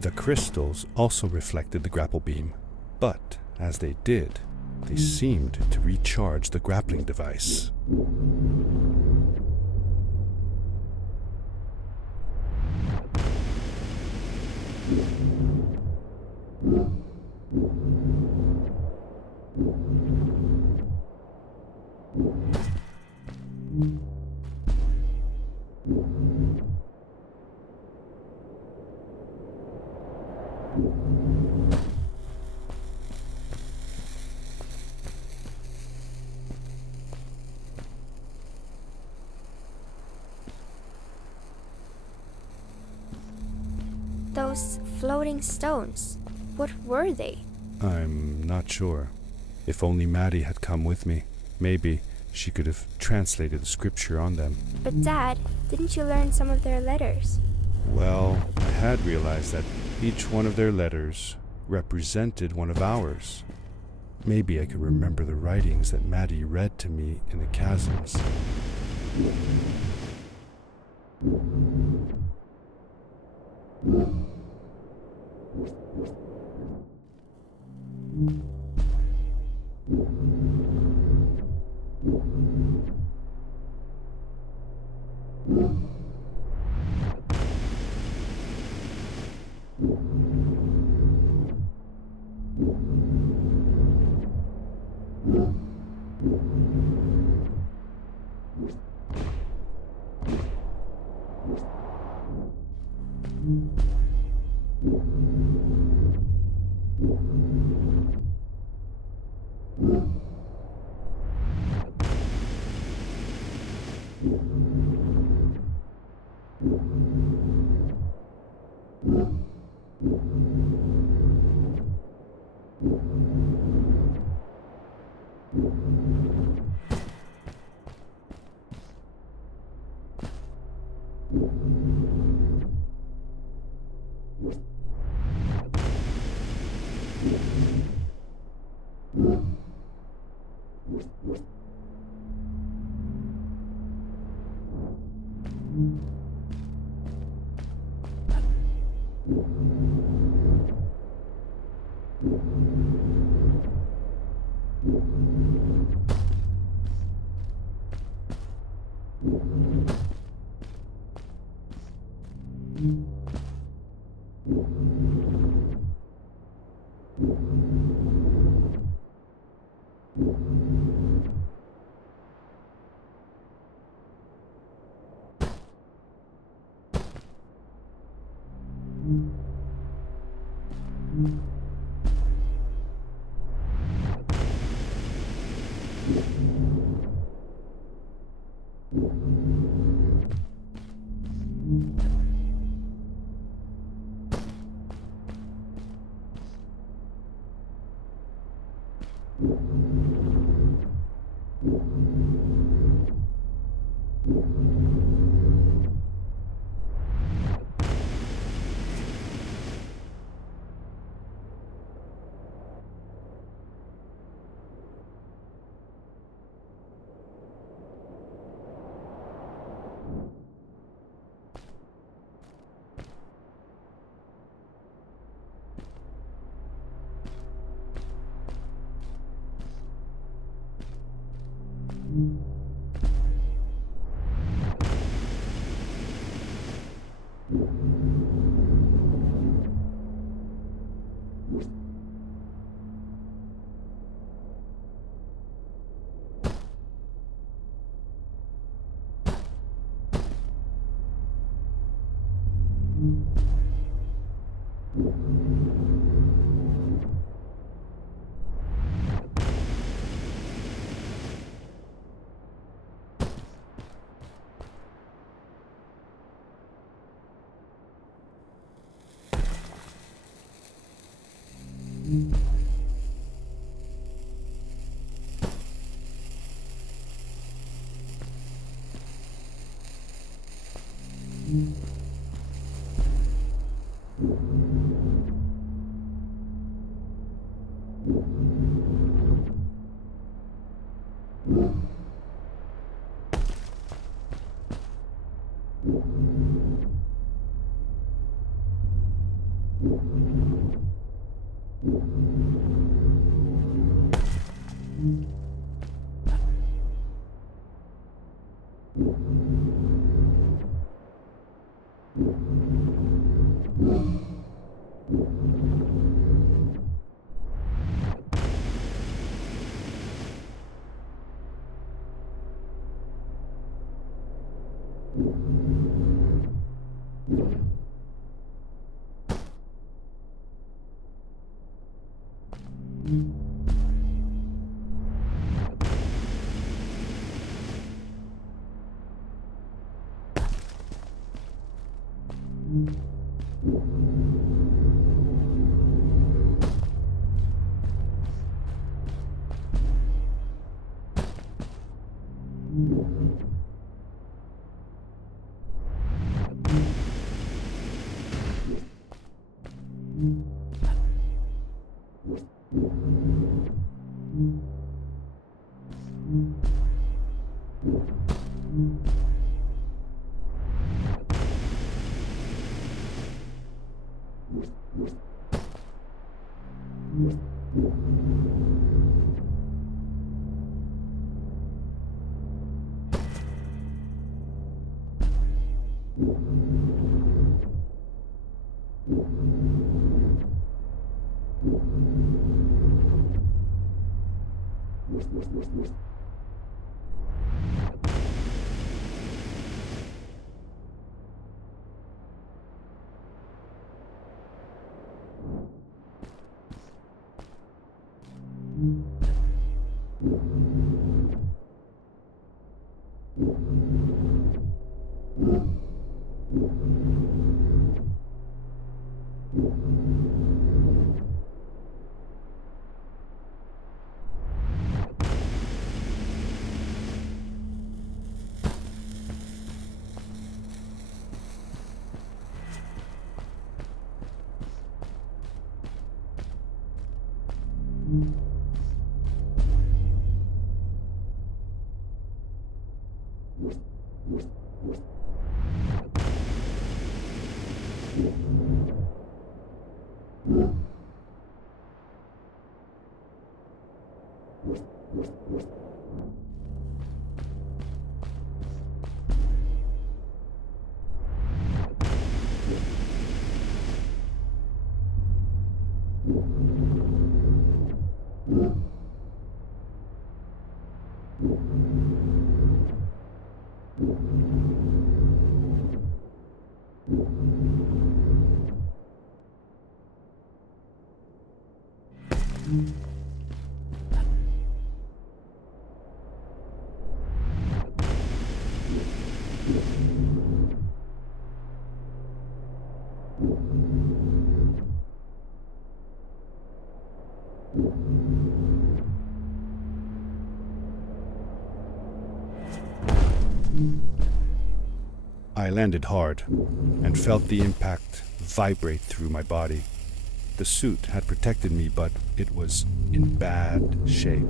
The crystals also reflected the grapple beam, but as they did, they seemed to recharge the grappling device. Those floating stones, what were they? I'm not sure. If only Maddie had come with me, maybe she could have translated the scripture on them. But Dad, didn't you learn some of their letters? Well, I had realized that each one of their letters represented one of ours. Maybe I could remember the writings that Maddie read to me in the Chasms. I landed hard and felt the impact vibrate through my body. The suit had protected me, but it was in bad shape.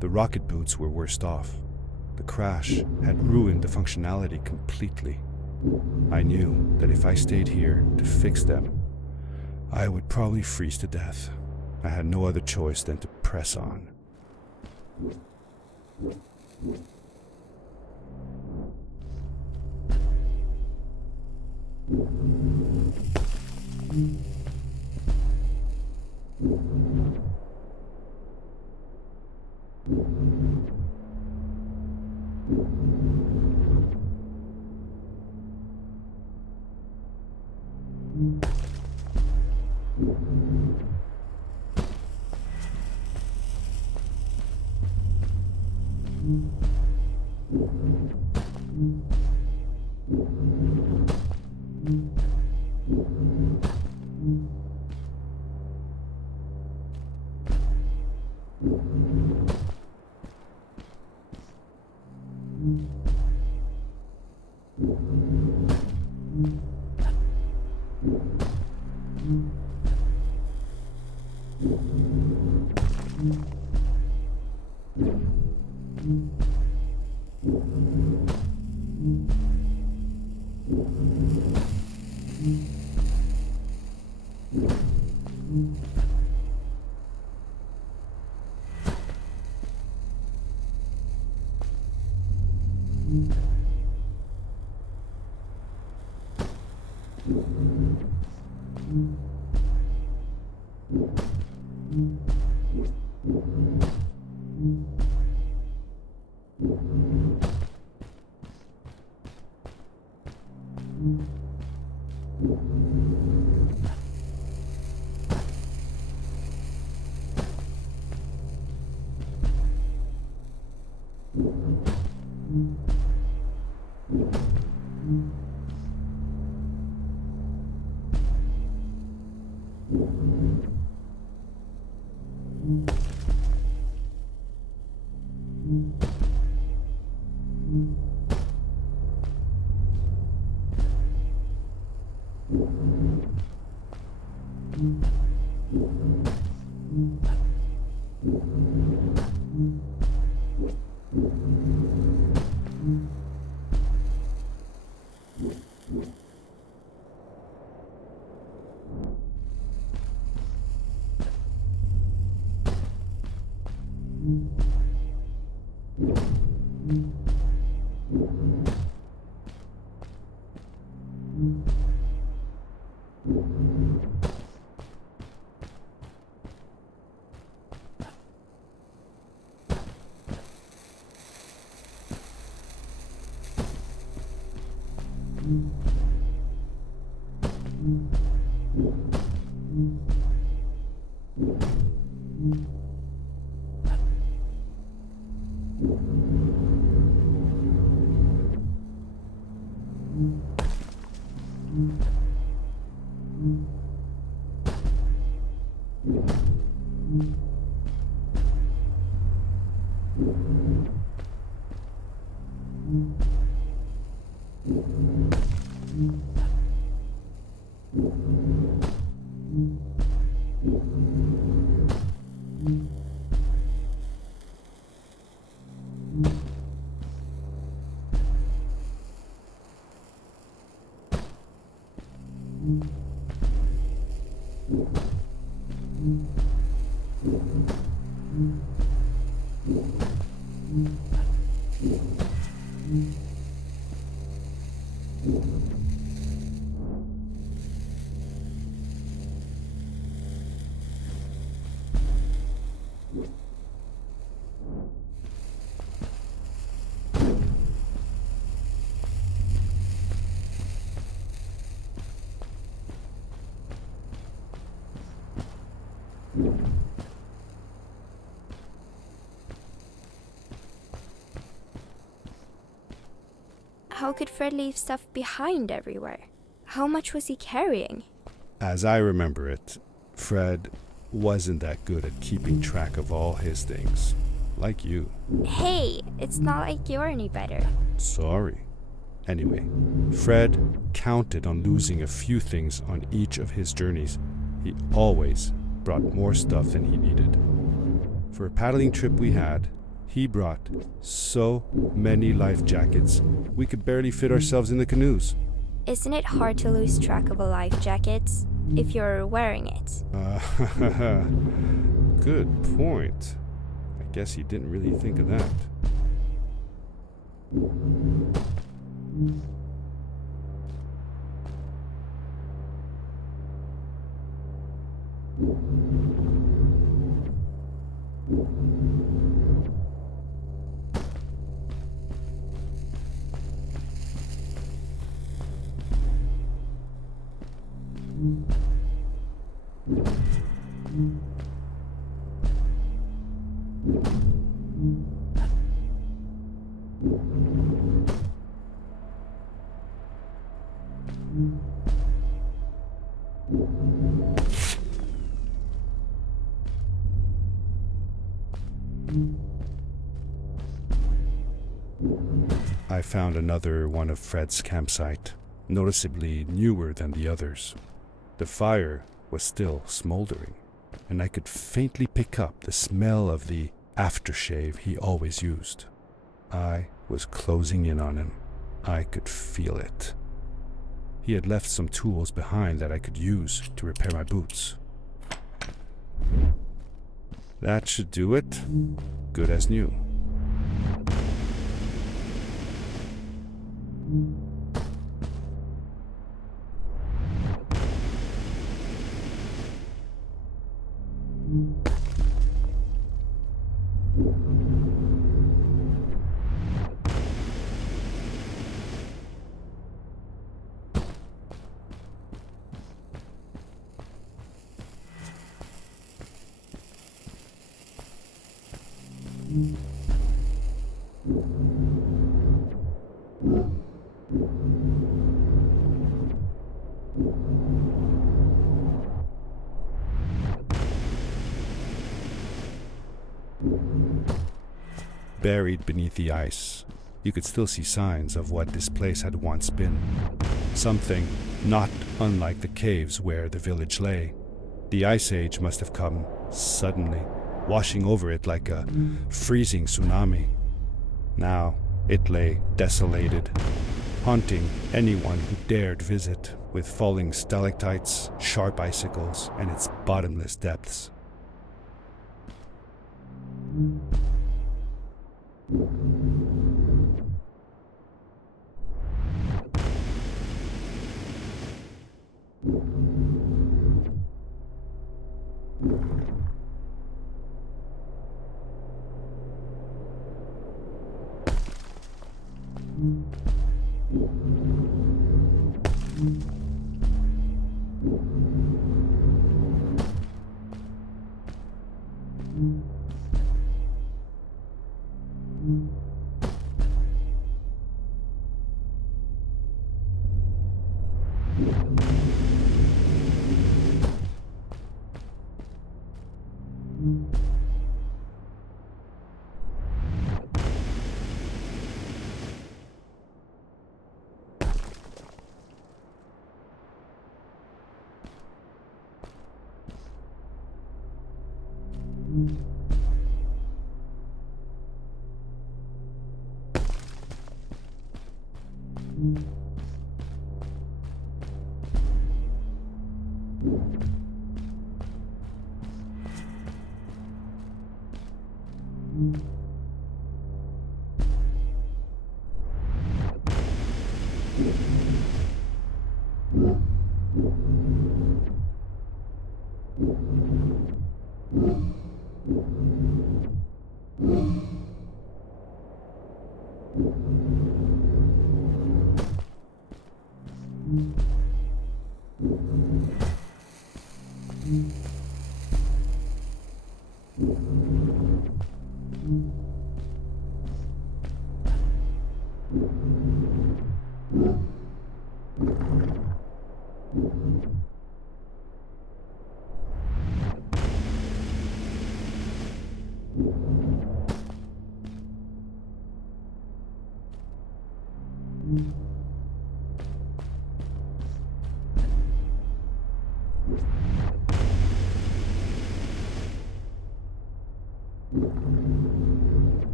The rocket boots were worst off. The crash had ruined the functionality completely. I knew that if I stayed here to fix them, I would probably freeze to death. I had no other choice than to press on. How could Fred leave stuff behind everywhere? How much was he carrying? As I remember it, Fred wasn't that good at keeping track of all his things. Like you. Hey, it's not like you're any better. Sorry. Anyway, Fred counted on losing a few things on each of his journeys. He always brought more stuff than he needed. For a paddling trip we had, he brought so many life jackets, we could barely fit ourselves in the canoes. Isn't it hard to lose track of a life jacket if you're wearing it? Good point. I guess he didn't really think of that. I found another one of Fred's campsite, noticeably newer than the others. The fire was still smoldering, and I could faintly pick up the smell of the aftershave he always used. I was closing in on him. I could feel it. He had left some tools behind that I could use to repair my boots. That should do it. Good as new. Buried beneath the ice, you could still see signs of what this place had once been. Something not unlike the caves where the village lay. The Ice Age must have come suddenly, washing over it like a freezing tsunami. Now it lay desolated, haunting anyone who dared visit, with falling stalactites, sharp icicles, and its bottomless depths.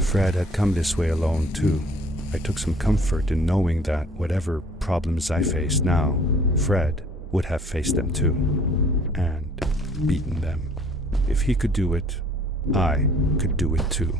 Fred had come this way alone, too. I took some comfort in knowing that whatever problems I faced now, Fred would have faced them too, and beaten them. If he could do it, I could do it too.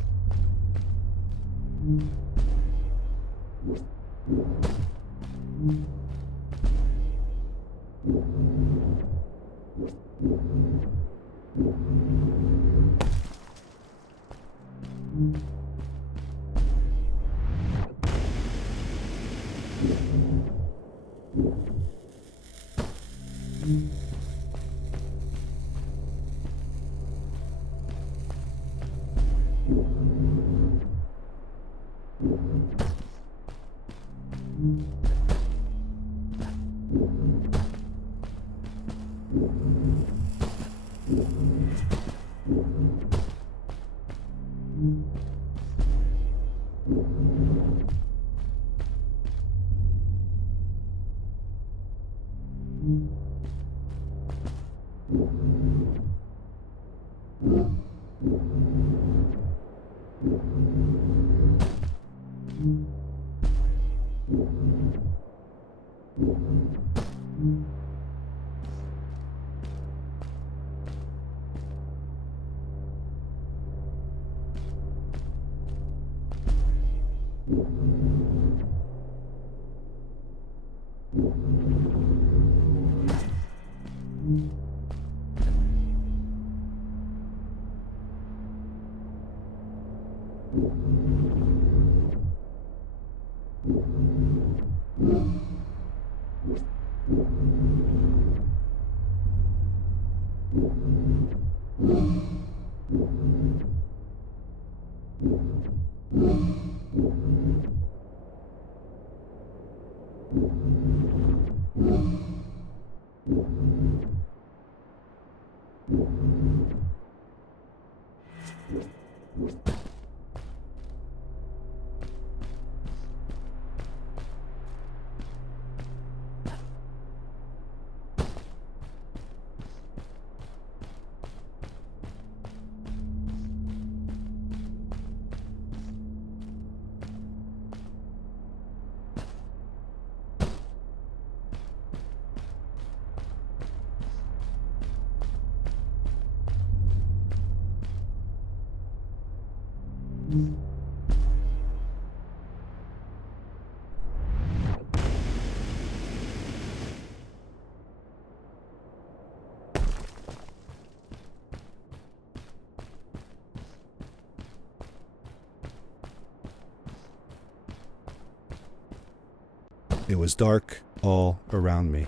It was dark all around me,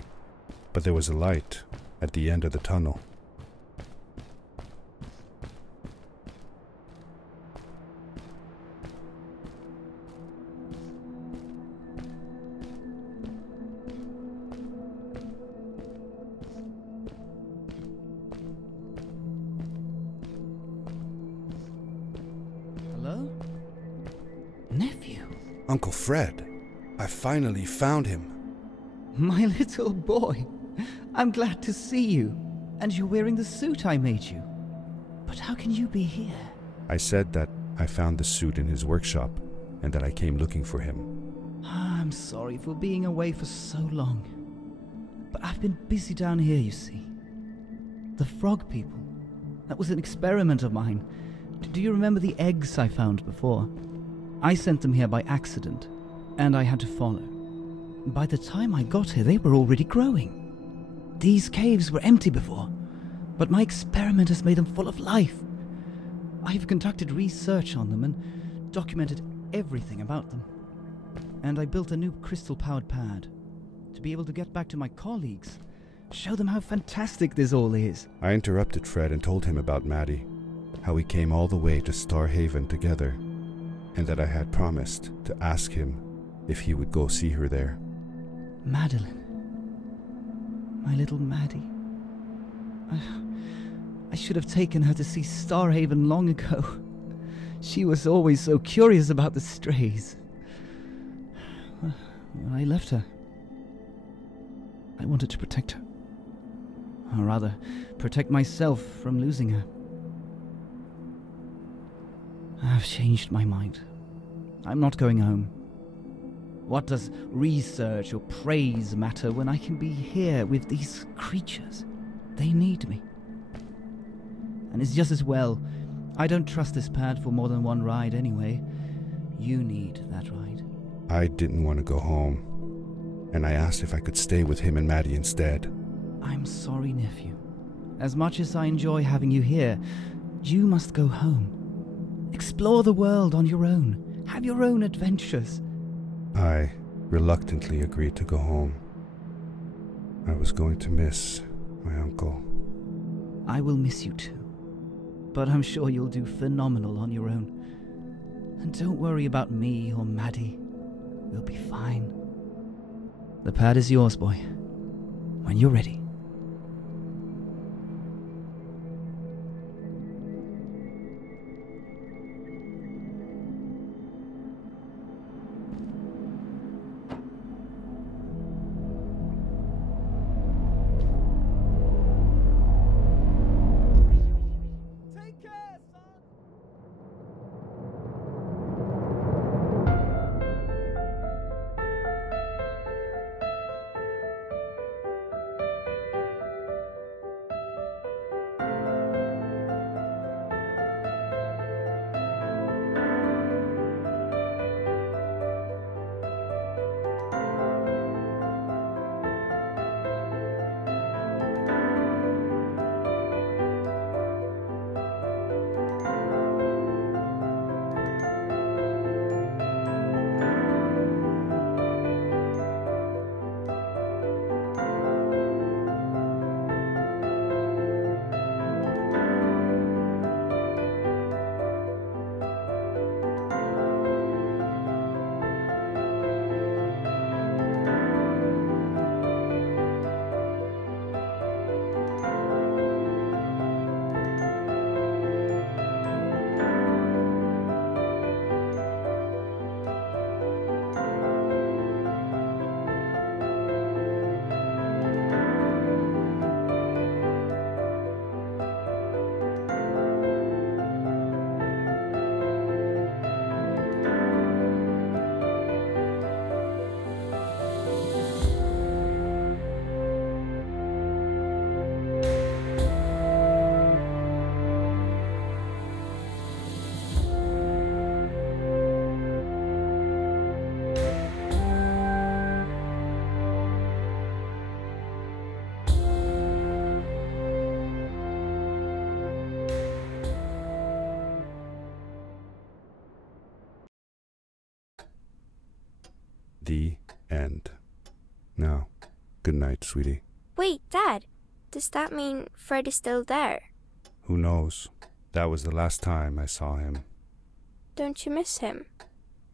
but there was a light at the end of the tunnel. Hello? Nephew? Uncle Fred, I finally found him. My little boy. I'm glad to see you. And you're wearing the suit I made you. But how can you be here? I said that I found the suit in his workshop and that I came looking for him. I'm sorry for being away for so long. But I've been busy down here, you see. The frog people. That was an experiment of mine. Do you remember the eggs I found before? I sent them here by accident, and I had to follow. By the time I got here, they were already growing. These caves were empty before, but my experiment has made them full of life. I've conducted research on them and documented everything about them. And I built a new crystal-powered pad to be able to get back to my colleagues Show them how fantastic this all is. I interrupted Fred and told him about Maddie, how we came all the way to Starhaven together, and that I had promised to ask him if he would go see her there. Madeline. My little Maddie. I should have taken her to see Starhaven long ago. She was always so curious about the strays. When I left her, I wanted to protect her. Or rather, protect myself from losing her. I've changed my mind. I'm not going home. What does research or praise matter when I can be here with these creatures? They need me. And it's just as well. I don't trust this pad for more than one ride anyway. You need that ride. I didn't want to go home, and I asked if I could stay with him and Maddie instead. I'm sorry, nephew. As much as I enjoy having you here, you must go home. Explore the world on your own. Have your own adventures. I reluctantly agreed to go home. I was going to miss my uncle. I will miss you too. But I'm sure you'll do phenomenal on your own. And don't worry about me or Maddie. We'll be fine. The pad is yours, boy. When you're ready. The end. Now, good night, sweetie. Wait, Dad. Does that mean Fred is still there? Who knows? That was the last time I saw him. Don't you miss him?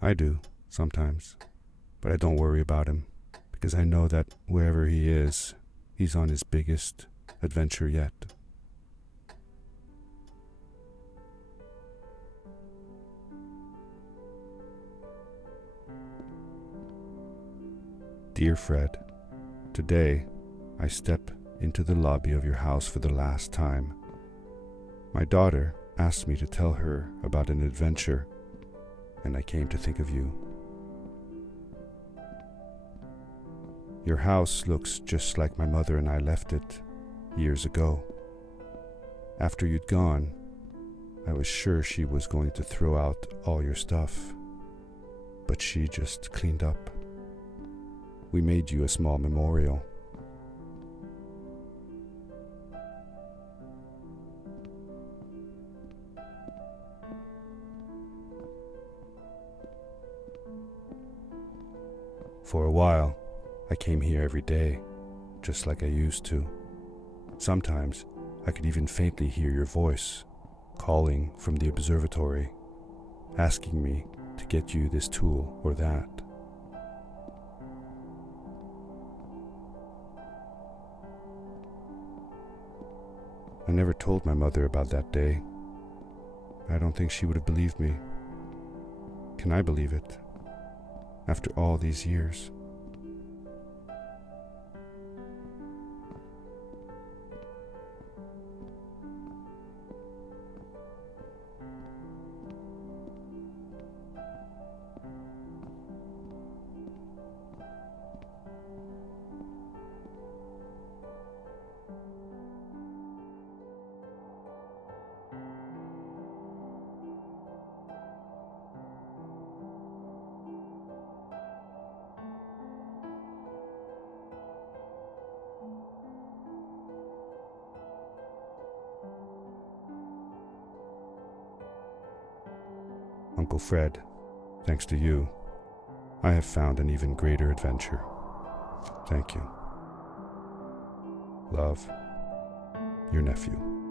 I do, sometimes. But I don't worry about him, because I know that wherever he is, he's on his biggest adventure yet. Dear Fred, today I step into the lobby of your house for the last time. My daughter asked me to tell her about an adventure, and I came to think of you. Your house looks just like my mother and I left it years ago. After you'd gone, I was sure she was going to throw out all your stuff, but she just cleaned up. We made you a small memorial. For a while, I came here every day, just like I used to. Sometimes I could even faintly hear your voice calling from the observatory, asking me to get you this tool or that. I never told my mother about that day. I don't think she would have believed me. Can I believe it? After all these years. Uncle Fred, thanks to you, I have found an even greater adventure. Thank you. Love, your nephew.